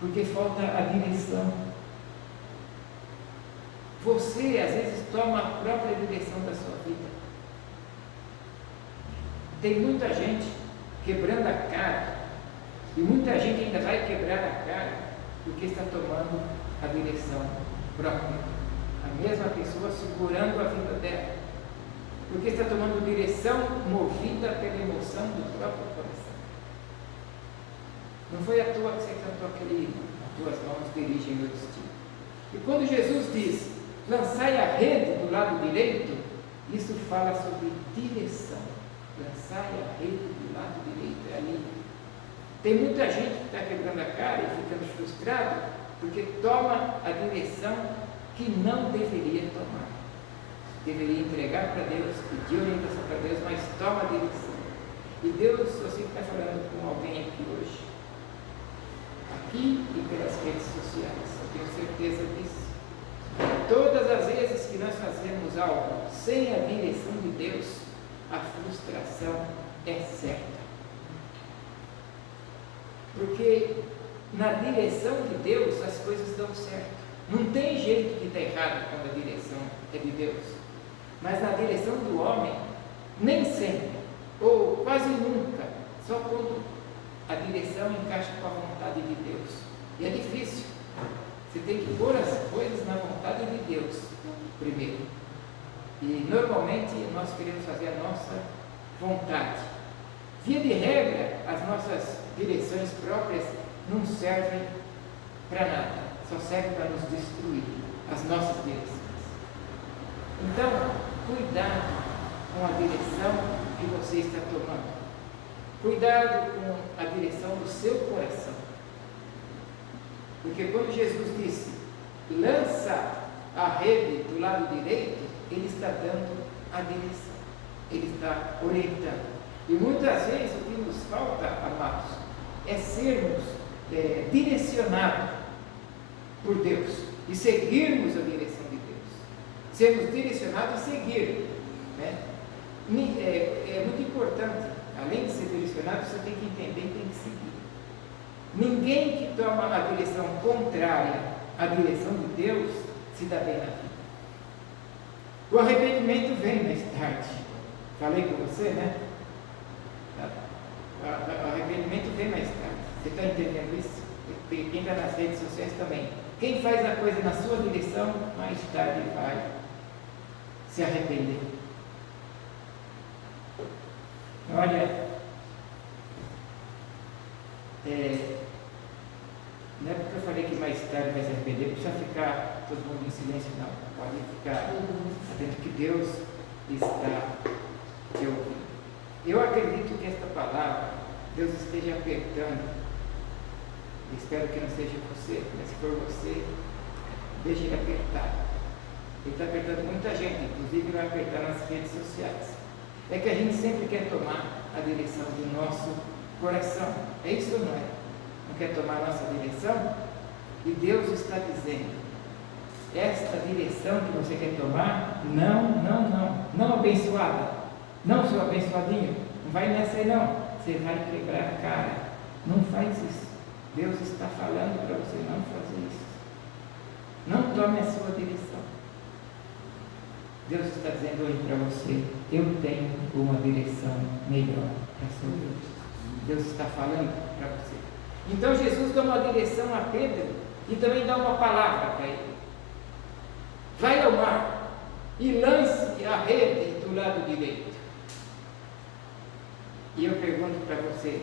porque falta a direção. Você, às vezes, toma a própria direção da sua vida. Tem muita gente quebrando a cara, e muita gente ainda vai quebrar a cara, porque está tomando a direção própria. A mesma pessoa segurando a vida dela, porque está tomando direção movida pela emoção do próprio coração. Não foi à toa que você cantou aquele hino: as tuas mãos dirigem meu destino. E quando Jesus diz: lançai a rede do lado direito, isso fala sobre direção. Lançai a rede do lado direito, é ali. Tem muita gente que está quebrando a cara e ficando frustrado, porque toma a direção que não deveria tomar. Deveria entregar para Deus, pedir orientação para Deus, mas toma a direção. E Deus, eu sei que está falando com alguém aqui hoje, aqui e pelas redes sociais, eu tenho certeza disso. Todas as vezes que nós fazemos algo sem a direção de Deus, a frustração é certa. Porque na direção de Deus as coisas dão certo. Não tem jeito de dar errado quando a direção é de Deus. Mas na direção do homem, nem sempre, ou quase nunca, só quando a direção encaixa com a vontade de Deus. E é difícil. Você tem que pôr as coisas na vontade de Deus primeiro. E normalmente nós queremos fazer a nossa vontade. Via de regra, as nossas direções próprias não servem para nada. Só servem para nos destruir, as nossas direções. Então, cuidado com a direção que você está tomando. Cuidado com a direção do seu coração. Porque quando Jesus disse: lança a rede do lado direito, Ele está dando a direção. Ele está orientando. E muitas vezes o que nos falta, amados, é sermos direcionados por Deus e seguirmos a direção de Deus. Sermos direcionados e seguir. Né? É muito importante, além de ser direcionado, você tem que entender e tem que seguir. Ninguém que toma a direção contrária à direção de Deus se dá bem na vida. O arrependimento vem mais tarde. Falei com você, né? O arrependimento vem mais tarde. Você está entendendo isso? Quem está nas redes sociais também. Quem faz a coisa na sua direção, mais tarde vai se arrepender. Olha, não é porque eu falei que mais tarde vai se arrepender, não precisa ficar todo mundo em silêncio, não. Pode ficar atento que Deus está te ouvindo. Eu acredito que esta palavra, Deus esteja apertando. Espero que não seja você, mas se for você, deixe Ele apertar. Ele está apertando muita gente, inclusive vai apertar nas redes sociais. É que a gente sempre quer tomar a direção do nosso coração. É isso ou não é? Não quer tomar a nossa direção? E Deus está dizendo: esta direção que você quer tomar, não abençoada, não seu abençoadinho, não vai nessa aí não, você vai quebrar a cara, não faz isso. Deus está falando para você não fazer isso. Não tome a sua direção. Deus está dizendo hoje para você: eu tenho uma direção melhor para a sua vida. Deus está falando para você. Então Jesus dá uma direção a Pedro e também dá uma palavra para ele. Vai ao mar e lance a rede do lado direito. E eu pergunto para você: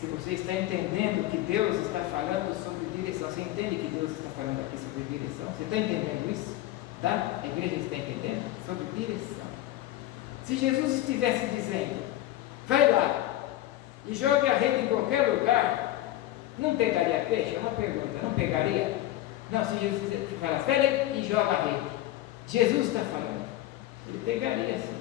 Se você está entendendo que Deus está falando sobre direção, você entende que Deus está falando aqui sobre direção? Você está entendendo isso? Tá? A igreja está entendendo? Sobre direção. Se Jesus estivesse dizendo, vai lá e jogue a rede em qualquer lugar, não pegaria peixe? É uma pergunta, não pegaria? Não, se Jesus falasse, vai lá e joga a rede. Jesus está falando. Ele pegaria sim.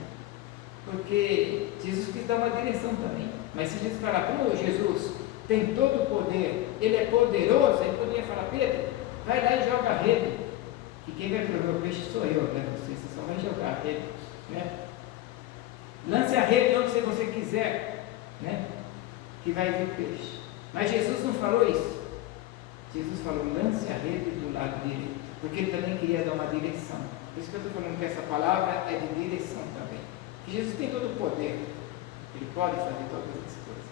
Porque Jesus quis dar uma direção também. Mas se Jesus falar, como Jesus tem todo o poder, ele é poderoso, ele poderia falar, Pedro, vai lá e joga a rede. Que quem vai provar o peixe sou eu, né? Você só vai jogar a rede. Né? Lance a rede onde você quiser, né? Que vai vir peixe. Mas Jesus não falou isso. Jesus falou, lance a rede do lado direito. Porque ele também queria dar uma direção. Por isso que eu estou falando que essa palavra é de direção também. Que Jesus tem todo o poder. Ele pode fazer todas as coisas.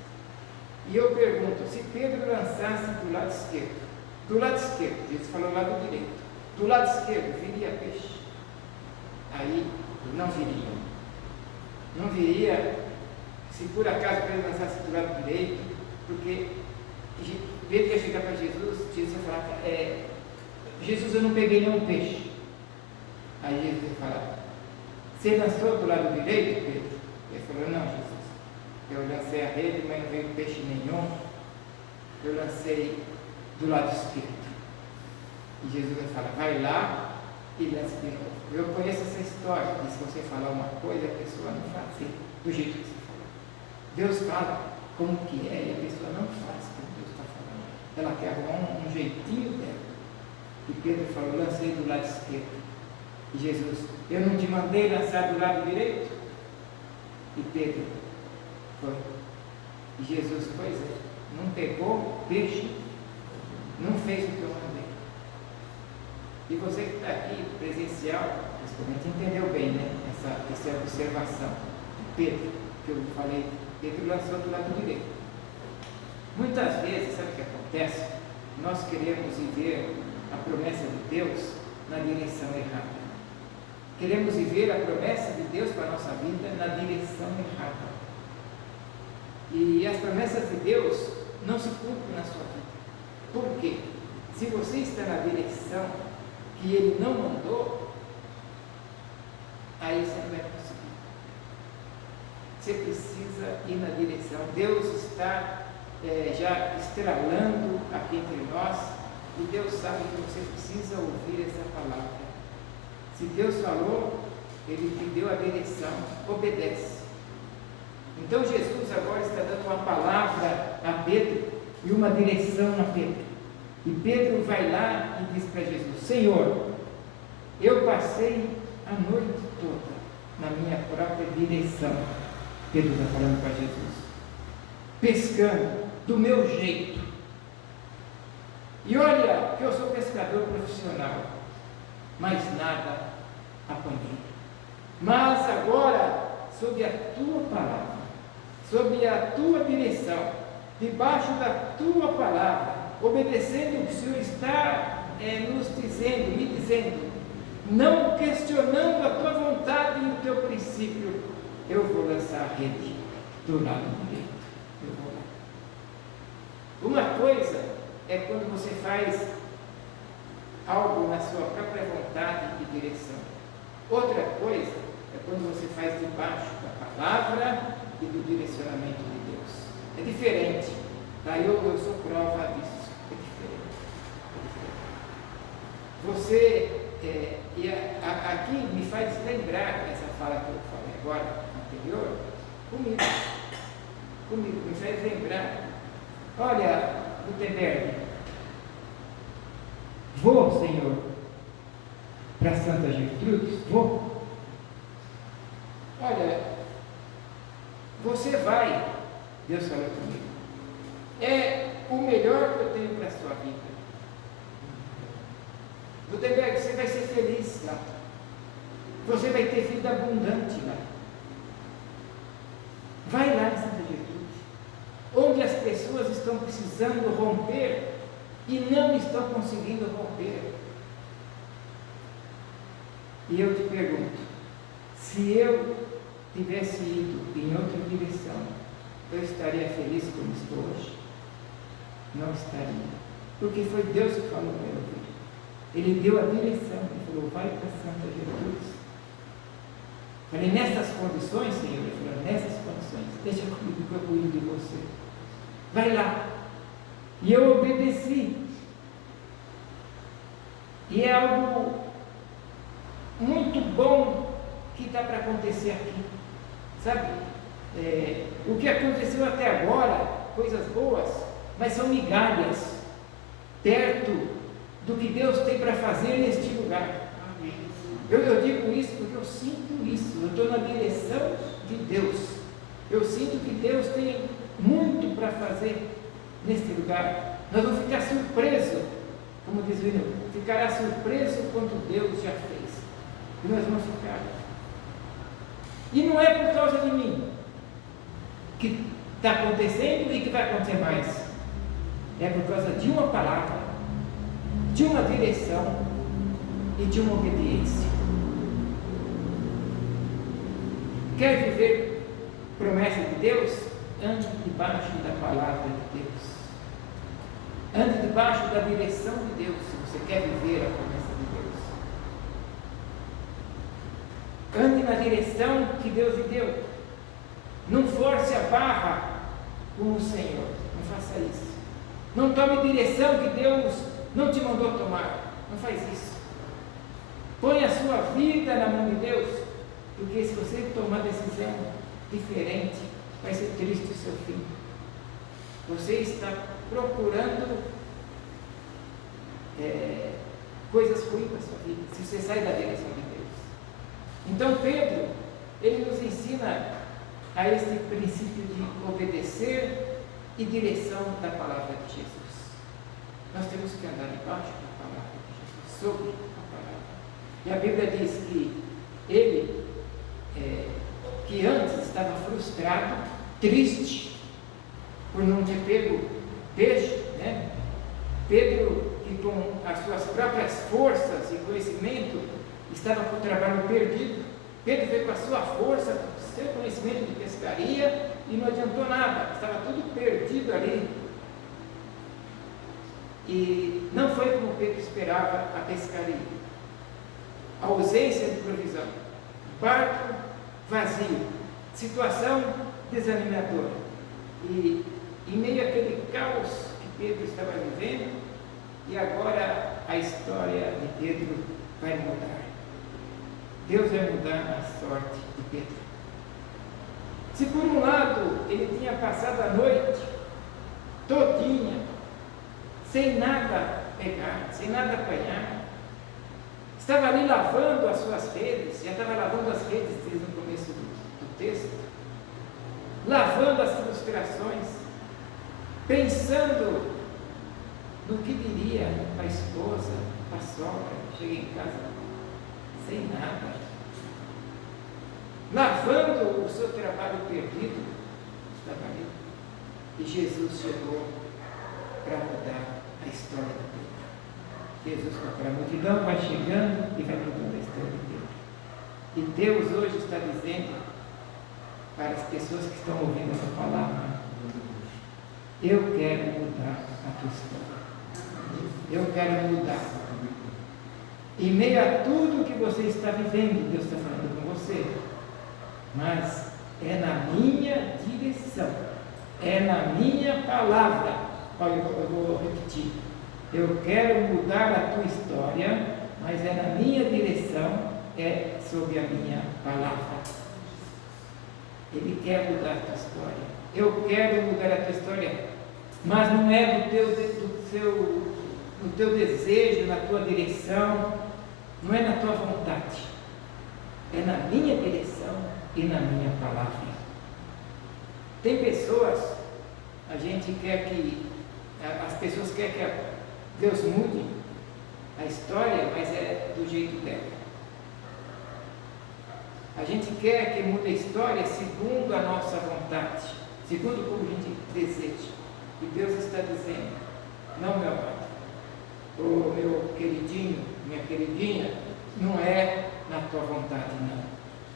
E eu pergunto, se Pedro lançasse do lado esquerdo, Jesus falou lado direito, do lado esquerdo viria peixe? Aí não viria. Não viria se por acaso Pedro lançasse do lado direito, porque Pedro ia chegar para Jesus ia falar, Jesus, eu não peguei nenhum peixe. Aí Jesus ia falar, você lançou do lado direito, Pedro? Ele falou, não, Jesus. Eu lancei a rede, mas não veio peixe nenhum. Eu lancei do lado esquerdo. E Jesus vai falar, vai lá e lance de novo. Eu conheço essa história, de se você falar uma coisa, a pessoa não fazer do jeito que você falou. Deus fala como que é e a pessoa não faz como Deus está falando. Ela quer arrumar um jeitinho dela. E Pedro falou, lancei do lado esquerdo. E Jesus, eu não te mandei lançar do lado direito? E Pedro foi. E Jesus, pois é, não pegou peixe, não fez o que eu mandei. E você que está aqui, presencial, principalmente, entendeu bem, né? Essa observação de Pedro, que eu falei, Pedro lançou do lado direito. Muitas vezes, sabe o que acontece? Nós queremos viver a promessa de Deus na direção errada. Queremos viver a promessa de Deus para a nossa vida na direção errada. E as promessas de Deus não se cumprem na sua vida. Por quê? Se você está na direção que Ele não mandou, aí você não vai conseguir. Você precisa ir na direção. Deus está já estralando aqui entre nós, e Deus sabe que você precisa ouvir essa palavra. Se Deus falou, Ele te deu a direção, obedece. Então Jesus agora está dando uma palavra a Pedro e uma direção a Pedro. E Pedro vai lá e diz para Jesus, Senhor, eu passei a noite toda na minha própria direção. Pedro está falando para Jesus, pescando do meu jeito. E olha que eu sou pescador profissional, mas nada apanhei. Mas agora, sob a tua palavra, sob a tua direção, debaixo da tua palavra, obedecendo o que o Senhor está nos dizendo, me dizendo, não questionando a tua vontade e o teu princípio, eu vou lançar a rede do lado direito. Eu vou lá. Uma coisa é quando você faz algo na sua própria vontade e direção. Outra coisa é quando você faz debaixo da palavra e do direcionamento de Deus. É diferente. Daí eu sou prova disso. É diferente. Você, aqui me faz lembrar essa fala que eu falei agora, anterior, comigo, me faz lembrar. Olha, Gutenberg, vou, Senhor, para Santa Gertrudes? Vou. Olha, você vai, Deus falou comigo, é o melhor que eu tenho para a sua vida. Gutenberg, você vai ser feliz lá. Você vai ter vida abundante lá. Vai lá em Santa Gertrudes, onde as pessoas estão precisando romper e não estão conseguindo romper. E eu te pergunto, se eu tivesse ido em outra direção, eu estaria feliz como estou hoje? não estaria. Porque foi Deus que falou para ele. Ele deu a direção, ele falou, vai para Santa Gertrudes. Falei, nessas condições, Senhor, ele falou, nessas condições, deixa comigo que eu cuido de você. Vai lá. E eu obedeci. E é algo muito bom que está para acontecer aqui. Sabe? O que aconteceu até agora, coisas boas, mas são migalhas perto do que Deus tem para fazer neste lugar. Eu digo isso porque eu sinto isso, eu estou na direção de Deus. Eu sinto que Deus tem muito para fazer neste lugar. Nós vamos ficar surpresos, como diz o hino, ficará surpreso quanto Deus já fez. E nós vamos ficar. E não é por causa de mim que está acontecendo e que vai acontecer mais. É por causa de uma palavra, de uma direção e de uma obediência. Quer viver promessa de Deus? Ande debaixo da palavra de Deus. Ande debaixo da direção de Deus, se você quer viver a promessa de Deus. Ande na direção que Deus lhe deu. Não force a barra com o Senhor. Não faça isso. Não tome direção que Deus não te mandou tomar. Não faz isso. Põe a sua vida na mão de Deus, porque se você tomar decisão diferente, vai ser triste o seu fim. Você está procurando coisas ruins para a sua vida, se você sai da direção de Deus. Então Pedro, ele nos ensina a este princípio de obedecer e direção da palavra de Jesus. Nós temos que andar debaixo da palavra de Jesus, sobre a palavra. E a Bíblia diz que ele, que antes estava frustrado, triste, por não ter pego peixe, né? Pedro, que com as suas próprias forças e conhecimento, estava com o trabalho perdido. Pedro veio com a sua força, com o seu conhecimento de pescaria, e não adiantou nada, estava tudo perdido ali. E não foi como Pedro esperava a pescaria. A ausência de provisão, barco vazio, situação desanimadora. E em meio àquele caos que Pedro estava vivendo, e agora a história de Pedro vai mudar. Deus vai mudar a sorte de Pedro. Se por um lado ele tinha passado a noite todinha, sem nada pegar, sem nada apanhar, estava ali lavando as suas redes, já estava lavando as redes desde o começo do texto, lavando as frustrações, pensando no que diria a esposa, a sogra, chega em casa sem nada, lavando o seu trabalho perdido, estava ali, e Jesus chegou para mudar a história de Pedro. Jesus, para a multidão, vai chegando e vai mudando a história de Pedro. E Deus hoje está dizendo para as pessoas que estão ouvindo essa palavra: eu quero mudar a tua história. Eu quero mudar. Em meio a tudo que você está vivendo, Deus está falando com você. Mas é na minha direção, é na minha palavra. Olha, eu vou repetir. Eu quero mudar a tua história, mas é na minha direção, é sobre a minha palavra. Ele quer mudar a tua história. Eu quero mudar a tua história, mas não é no teu desejo, na tua direção, não é na tua vontade. É na minha direção e na minha palavra. Tem pessoas, a gente quer que, as pessoas querem que Deus mude a história, mas é do jeito dela. A gente quer que mude a história segundo a nossa vontade, segundo como a gente deseja. E Deus está dizendo: não, meu amado, o meu queridinho, minha queridinha, não é na tua vontade, não.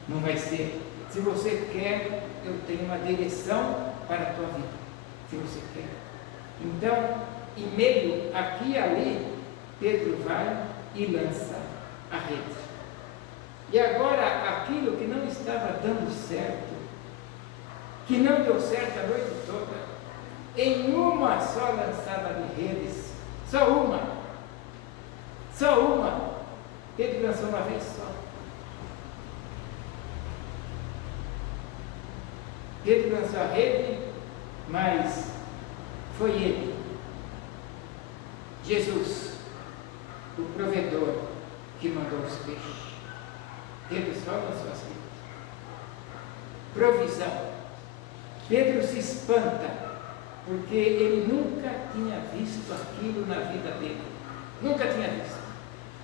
Não vai ser. Se você quer, eu tenho uma direção para a tua vida. Se você quer. Então, em meio aqui e ali, Pedro vai e lança a rede. E agora, aquilo que não estava dando certo, que não deu certo a noite toda, em uma só lançada de redes, só uma, Pedro lançou uma vez só. Pedro lançou a rede, mas foi ele, Jesus, o provedor, que mandou os peixes. Pedro só lançou as redes. Provisão. Pedro se espanta, porque ele nunca tinha visto aquilo na vida dele. Nunca tinha visto.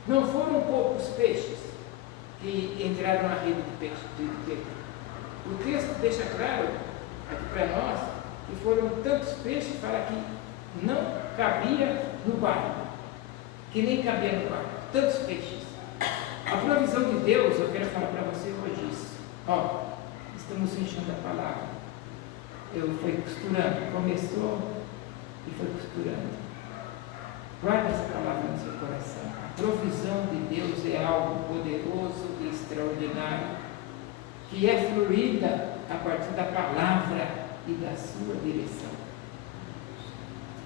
Não foram poucos peixes que entraram na rede de peixe de Pedro. O texto deixa claro aqui para nós que foram tantos peixes para que não cabia no barco, que nem cabia no barco. Tantos peixes. A provisão de Deus, eu quero falar para você hoje isso. Ó, estamos enchendo a palavra. Eu fui costurando, começou e foi costurando. Guarda essa palavra no seu coração. A provisão de Deus é algo poderoso e extraordinário, que é fluída a partir da palavra e da sua direção.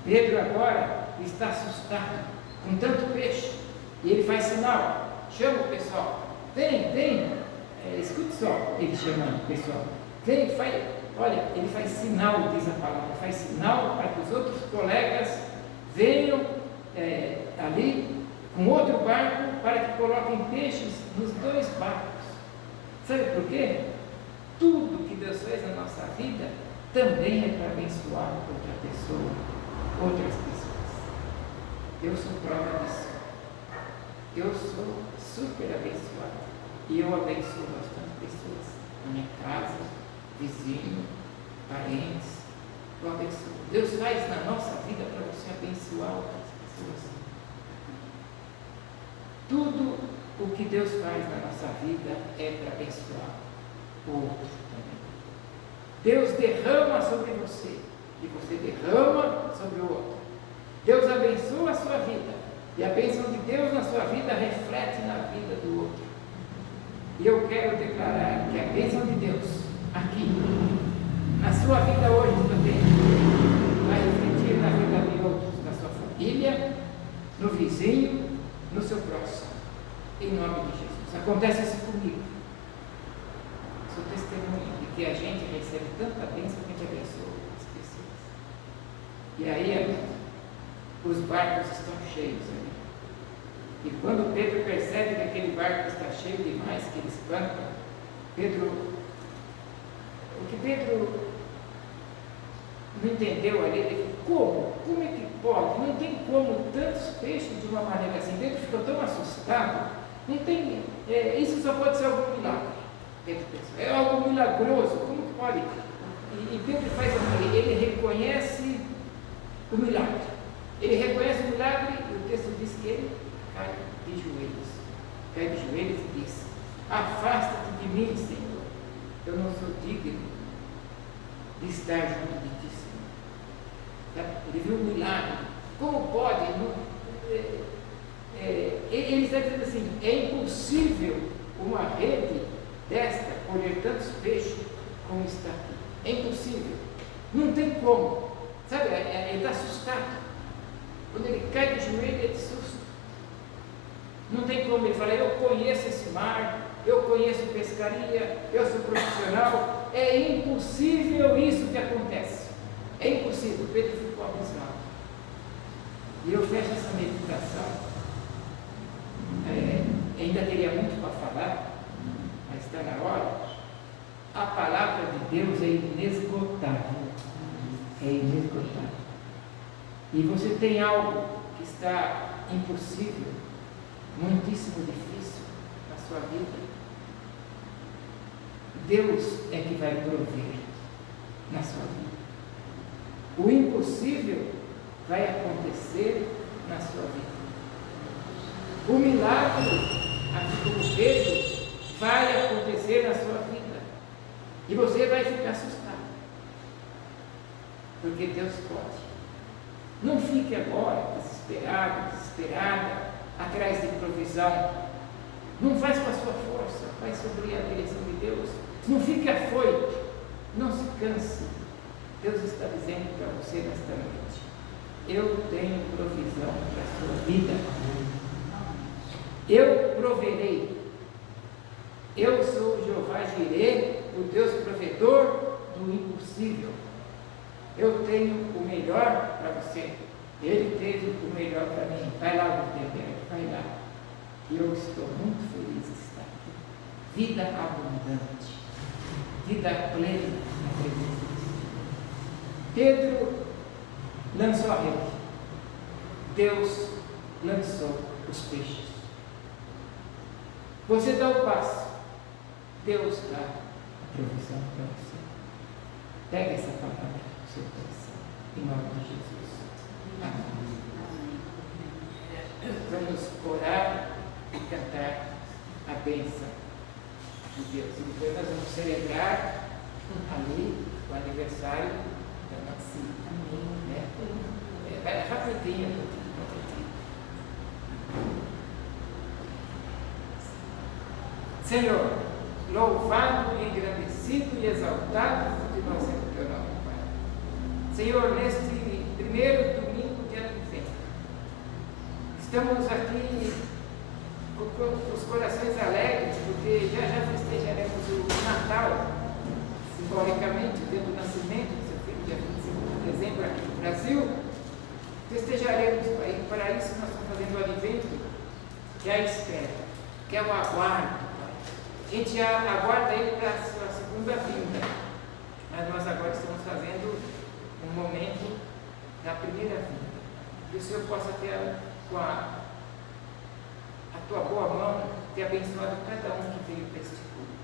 Pedro agora está assustado com tanto peixe, e ele faz sinal, chama o pessoal, vem, escute só, ele chamando o pessoal, vem, olha, ele faz sinal, diz a palavra, faz sinal para que os outros colegas venham ali com outro barco, para que coloquem peixes nos dois barcos. Sabe por quê? Tudo que Deus faz na nossa vida também é para abençoar outra pessoa, outras pessoas. Eu sou prova disso. Eu sou super abençoado. E eu abençoo bastante pessoas. Na minha casa, vizinho, parentes. Eu abençoo. Deus faz na nossa vida para você abençoar outras pessoas. Tudo o que Deus faz na nossa vida é para abençoar o outro também. Deus derrama sobre você e você derrama sobre o outro. Deus abençoa a sua vida e a bênção de Deus na sua vida reflete na vida do outro. E eu quero declarar que a bênção de Deus aqui, na sua vida hoje também, vai refletir na vida de outros, na sua família, no vizinho, no seu próximo. Em nome de Jesus. Acontece isso comigo. Sou testemunha de que a gente recebe tanta bênção que a gente abençoa as pessoas. E aí, os barcos estão cheios ali. E quando Pedro percebe que aquele barco está cheio demais, que ele espanta, o que Pedro não entendeu ali, ele falou, como é que pode? Não tem como tantos peixes de uma maneira assim. Pedro ficou tão assustado. Não tem, isso só pode ser algum milagre. Pedro pensou, é algo milagroso, como que pode? E Pedro faz assim, ele reconhece o milagre. Ele reconhece o milagre e o texto diz que ele cai de joelhos e diz, afasta-te de mim, Senhor, eu não sou digno de estar junto de ti, Senhor. Ele viu um milagre, como pode? Ele está dizendo assim, é impossível uma rede desta colher tantos peixes como está aqui, é impossível, não tem como, sabe, ele está assustado, quando ele cai de joelho é de susto, não tem como, ele fala, eu conheço esse mar, eu conheço pescaria, eu sou profissional, é impossível isso que acontece, é impossível. Pedro ficou abismado, e eu fecho essa meditação. Ainda teria muito para falar, mas está na hora. A palavra de Deus é inesgotável. É inesgotável. E você tem algo que está impossível, muitíssimo difícil na sua vida. Deus é que vai prover na sua vida. O impossível vai acontecer na sua vida. O milagre, aqui como Pedro, vai acontecer na sua vida. E você vai ficar assustado. Porque Deus pode. Não fique agora desesperado, desesperada, atrás de provisão. Não faz com a sua força, faz sobre a direção de Deus. Não fique afoito, não se canse. Deus está dizendo para você nesta noite: eu tenho provisão para a sua vida. Eu proverei. Eu sou o Jeová Jireh, o Deus provedor do impossível. Eu tenho o melhor para você. Ele teve o melhor para mim. Vai lá, Gutenberg, vai lá. Eu estou muito feliz de estar aqui. Vida abundante, vida plena na presença de Deus. Pedro lançou a rede. Deus lançou os peixes. Você dá o passo, Deus dá a provisão para você. Pega essa palavra no seu coração, em nome de Jesus. Amém. Vamos orar e cantar a bênção de Deus. E depois nós vamos celebrar ali o aniversário da Nancy. Né? Vai rapidinho. Senhor, louvado, engrandecido e exaltado continua sendo o teu nome, Pai. Senhor, neste primeiro domingo de Advento, estamos aqui com os corações alegres, porque já festejaremos o Natal, simbolicamente, o dia do nascimento do seu filho, dia 25 de dezembro, aqui no Brasil. Festejaremos, Pai, e para isso nós estamos fazendo o Advento, que é a espera, que é o aguardo. A gente aguarda ele para a sua segunda vinda, mas nós agora estamos fazendo um momento da primeira vinda. Que o Senhor possa ter, com a tua boa mão, ter abençoado cada um que veio para este culto.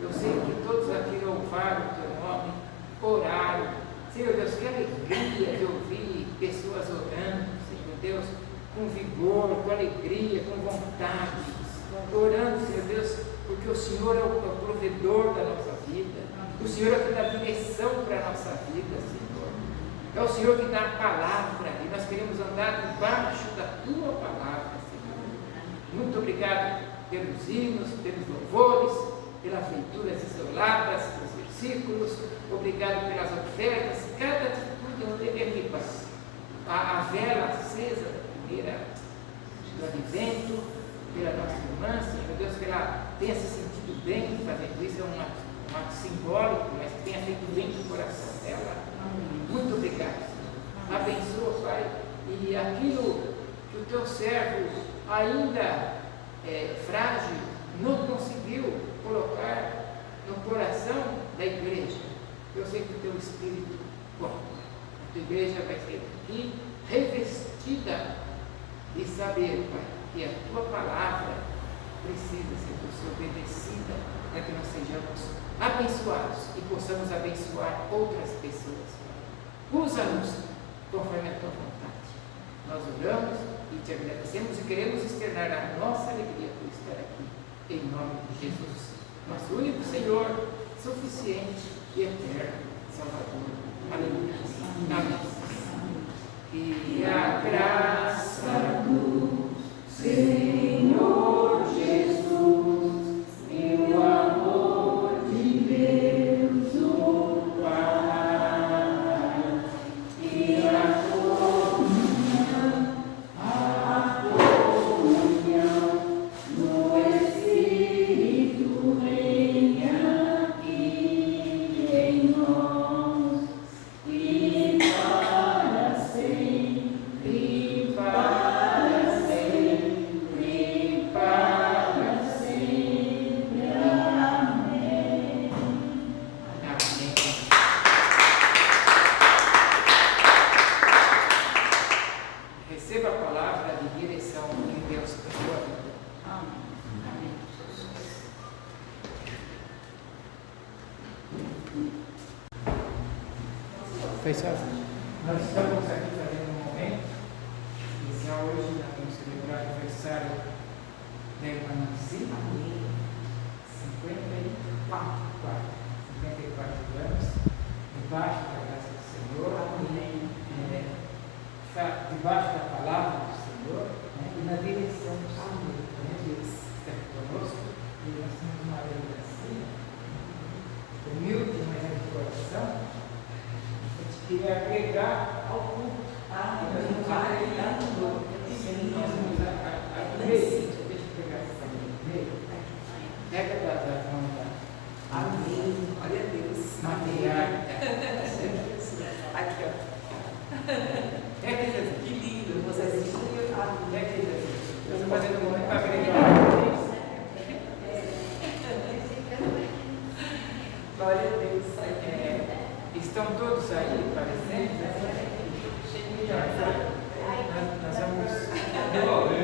Eu sei que todos aqui louvaram o teu nome, oraram. Senhor Deus, que alegria de ouvir pessoas orando, Senhor Deus, com vigor, com alegria, com vontade, orando, Senhor Deus, porque o Senhor é o provedor da nossa vida, o Senhor é o que dá direção para a nossa vida, Senhor. É o Senhor que dá a palavra, e nós queremos andar debaixo da tua palavra, Senhor. Muito obrigado pelos hinos, pelos louvores, pelas leituras isoladas, pelos versículos, obrigado pelas ofertas, cada atitude não teve aqui, Pai. A vela acesa da primeira do Advento, pela nossa irmã, Senhor Deus, que ela tenha se sentido bem fazendo isso, é um ato simbólico, mas que tenha feito bem no coração dela. Muito obrigado, Senhor. Abençoa, Pai, e aquilo que o teu servo, ainda frágil, não conseguiu colocar no coração da igreja. Eu sei que o teu Espírito, a tua igreja vai ser aqui revestida de saber, Pai, que a tua palavra precisa ser obedecida para que nós sejamos abençoados e possamos abençoar outras pessoas. Usa-nos conforme a tua vontade. Nós oramos e te agradecemos e queremos externar a nossa alegria por estar aqui, em nome de Jesus, nosso único Senhor, suficiente e eterno Salvador. Aleluia. Amém. E a graça do Senhor Jesus e o amor de Deus o Pai e a comunhão no Espírito venha aqui em nós e para sempre, para sempre, para sempre. Amém. Amém. Receba a palavra de direção de Deus para a sua vida. Amém. Fechado. Nós estamos aqui fazendo um momento especial hoje, nós vamos celebrar o aniversário da irmã Nancy, 54 anos, debaixo da graça do Senhor. Aleluia.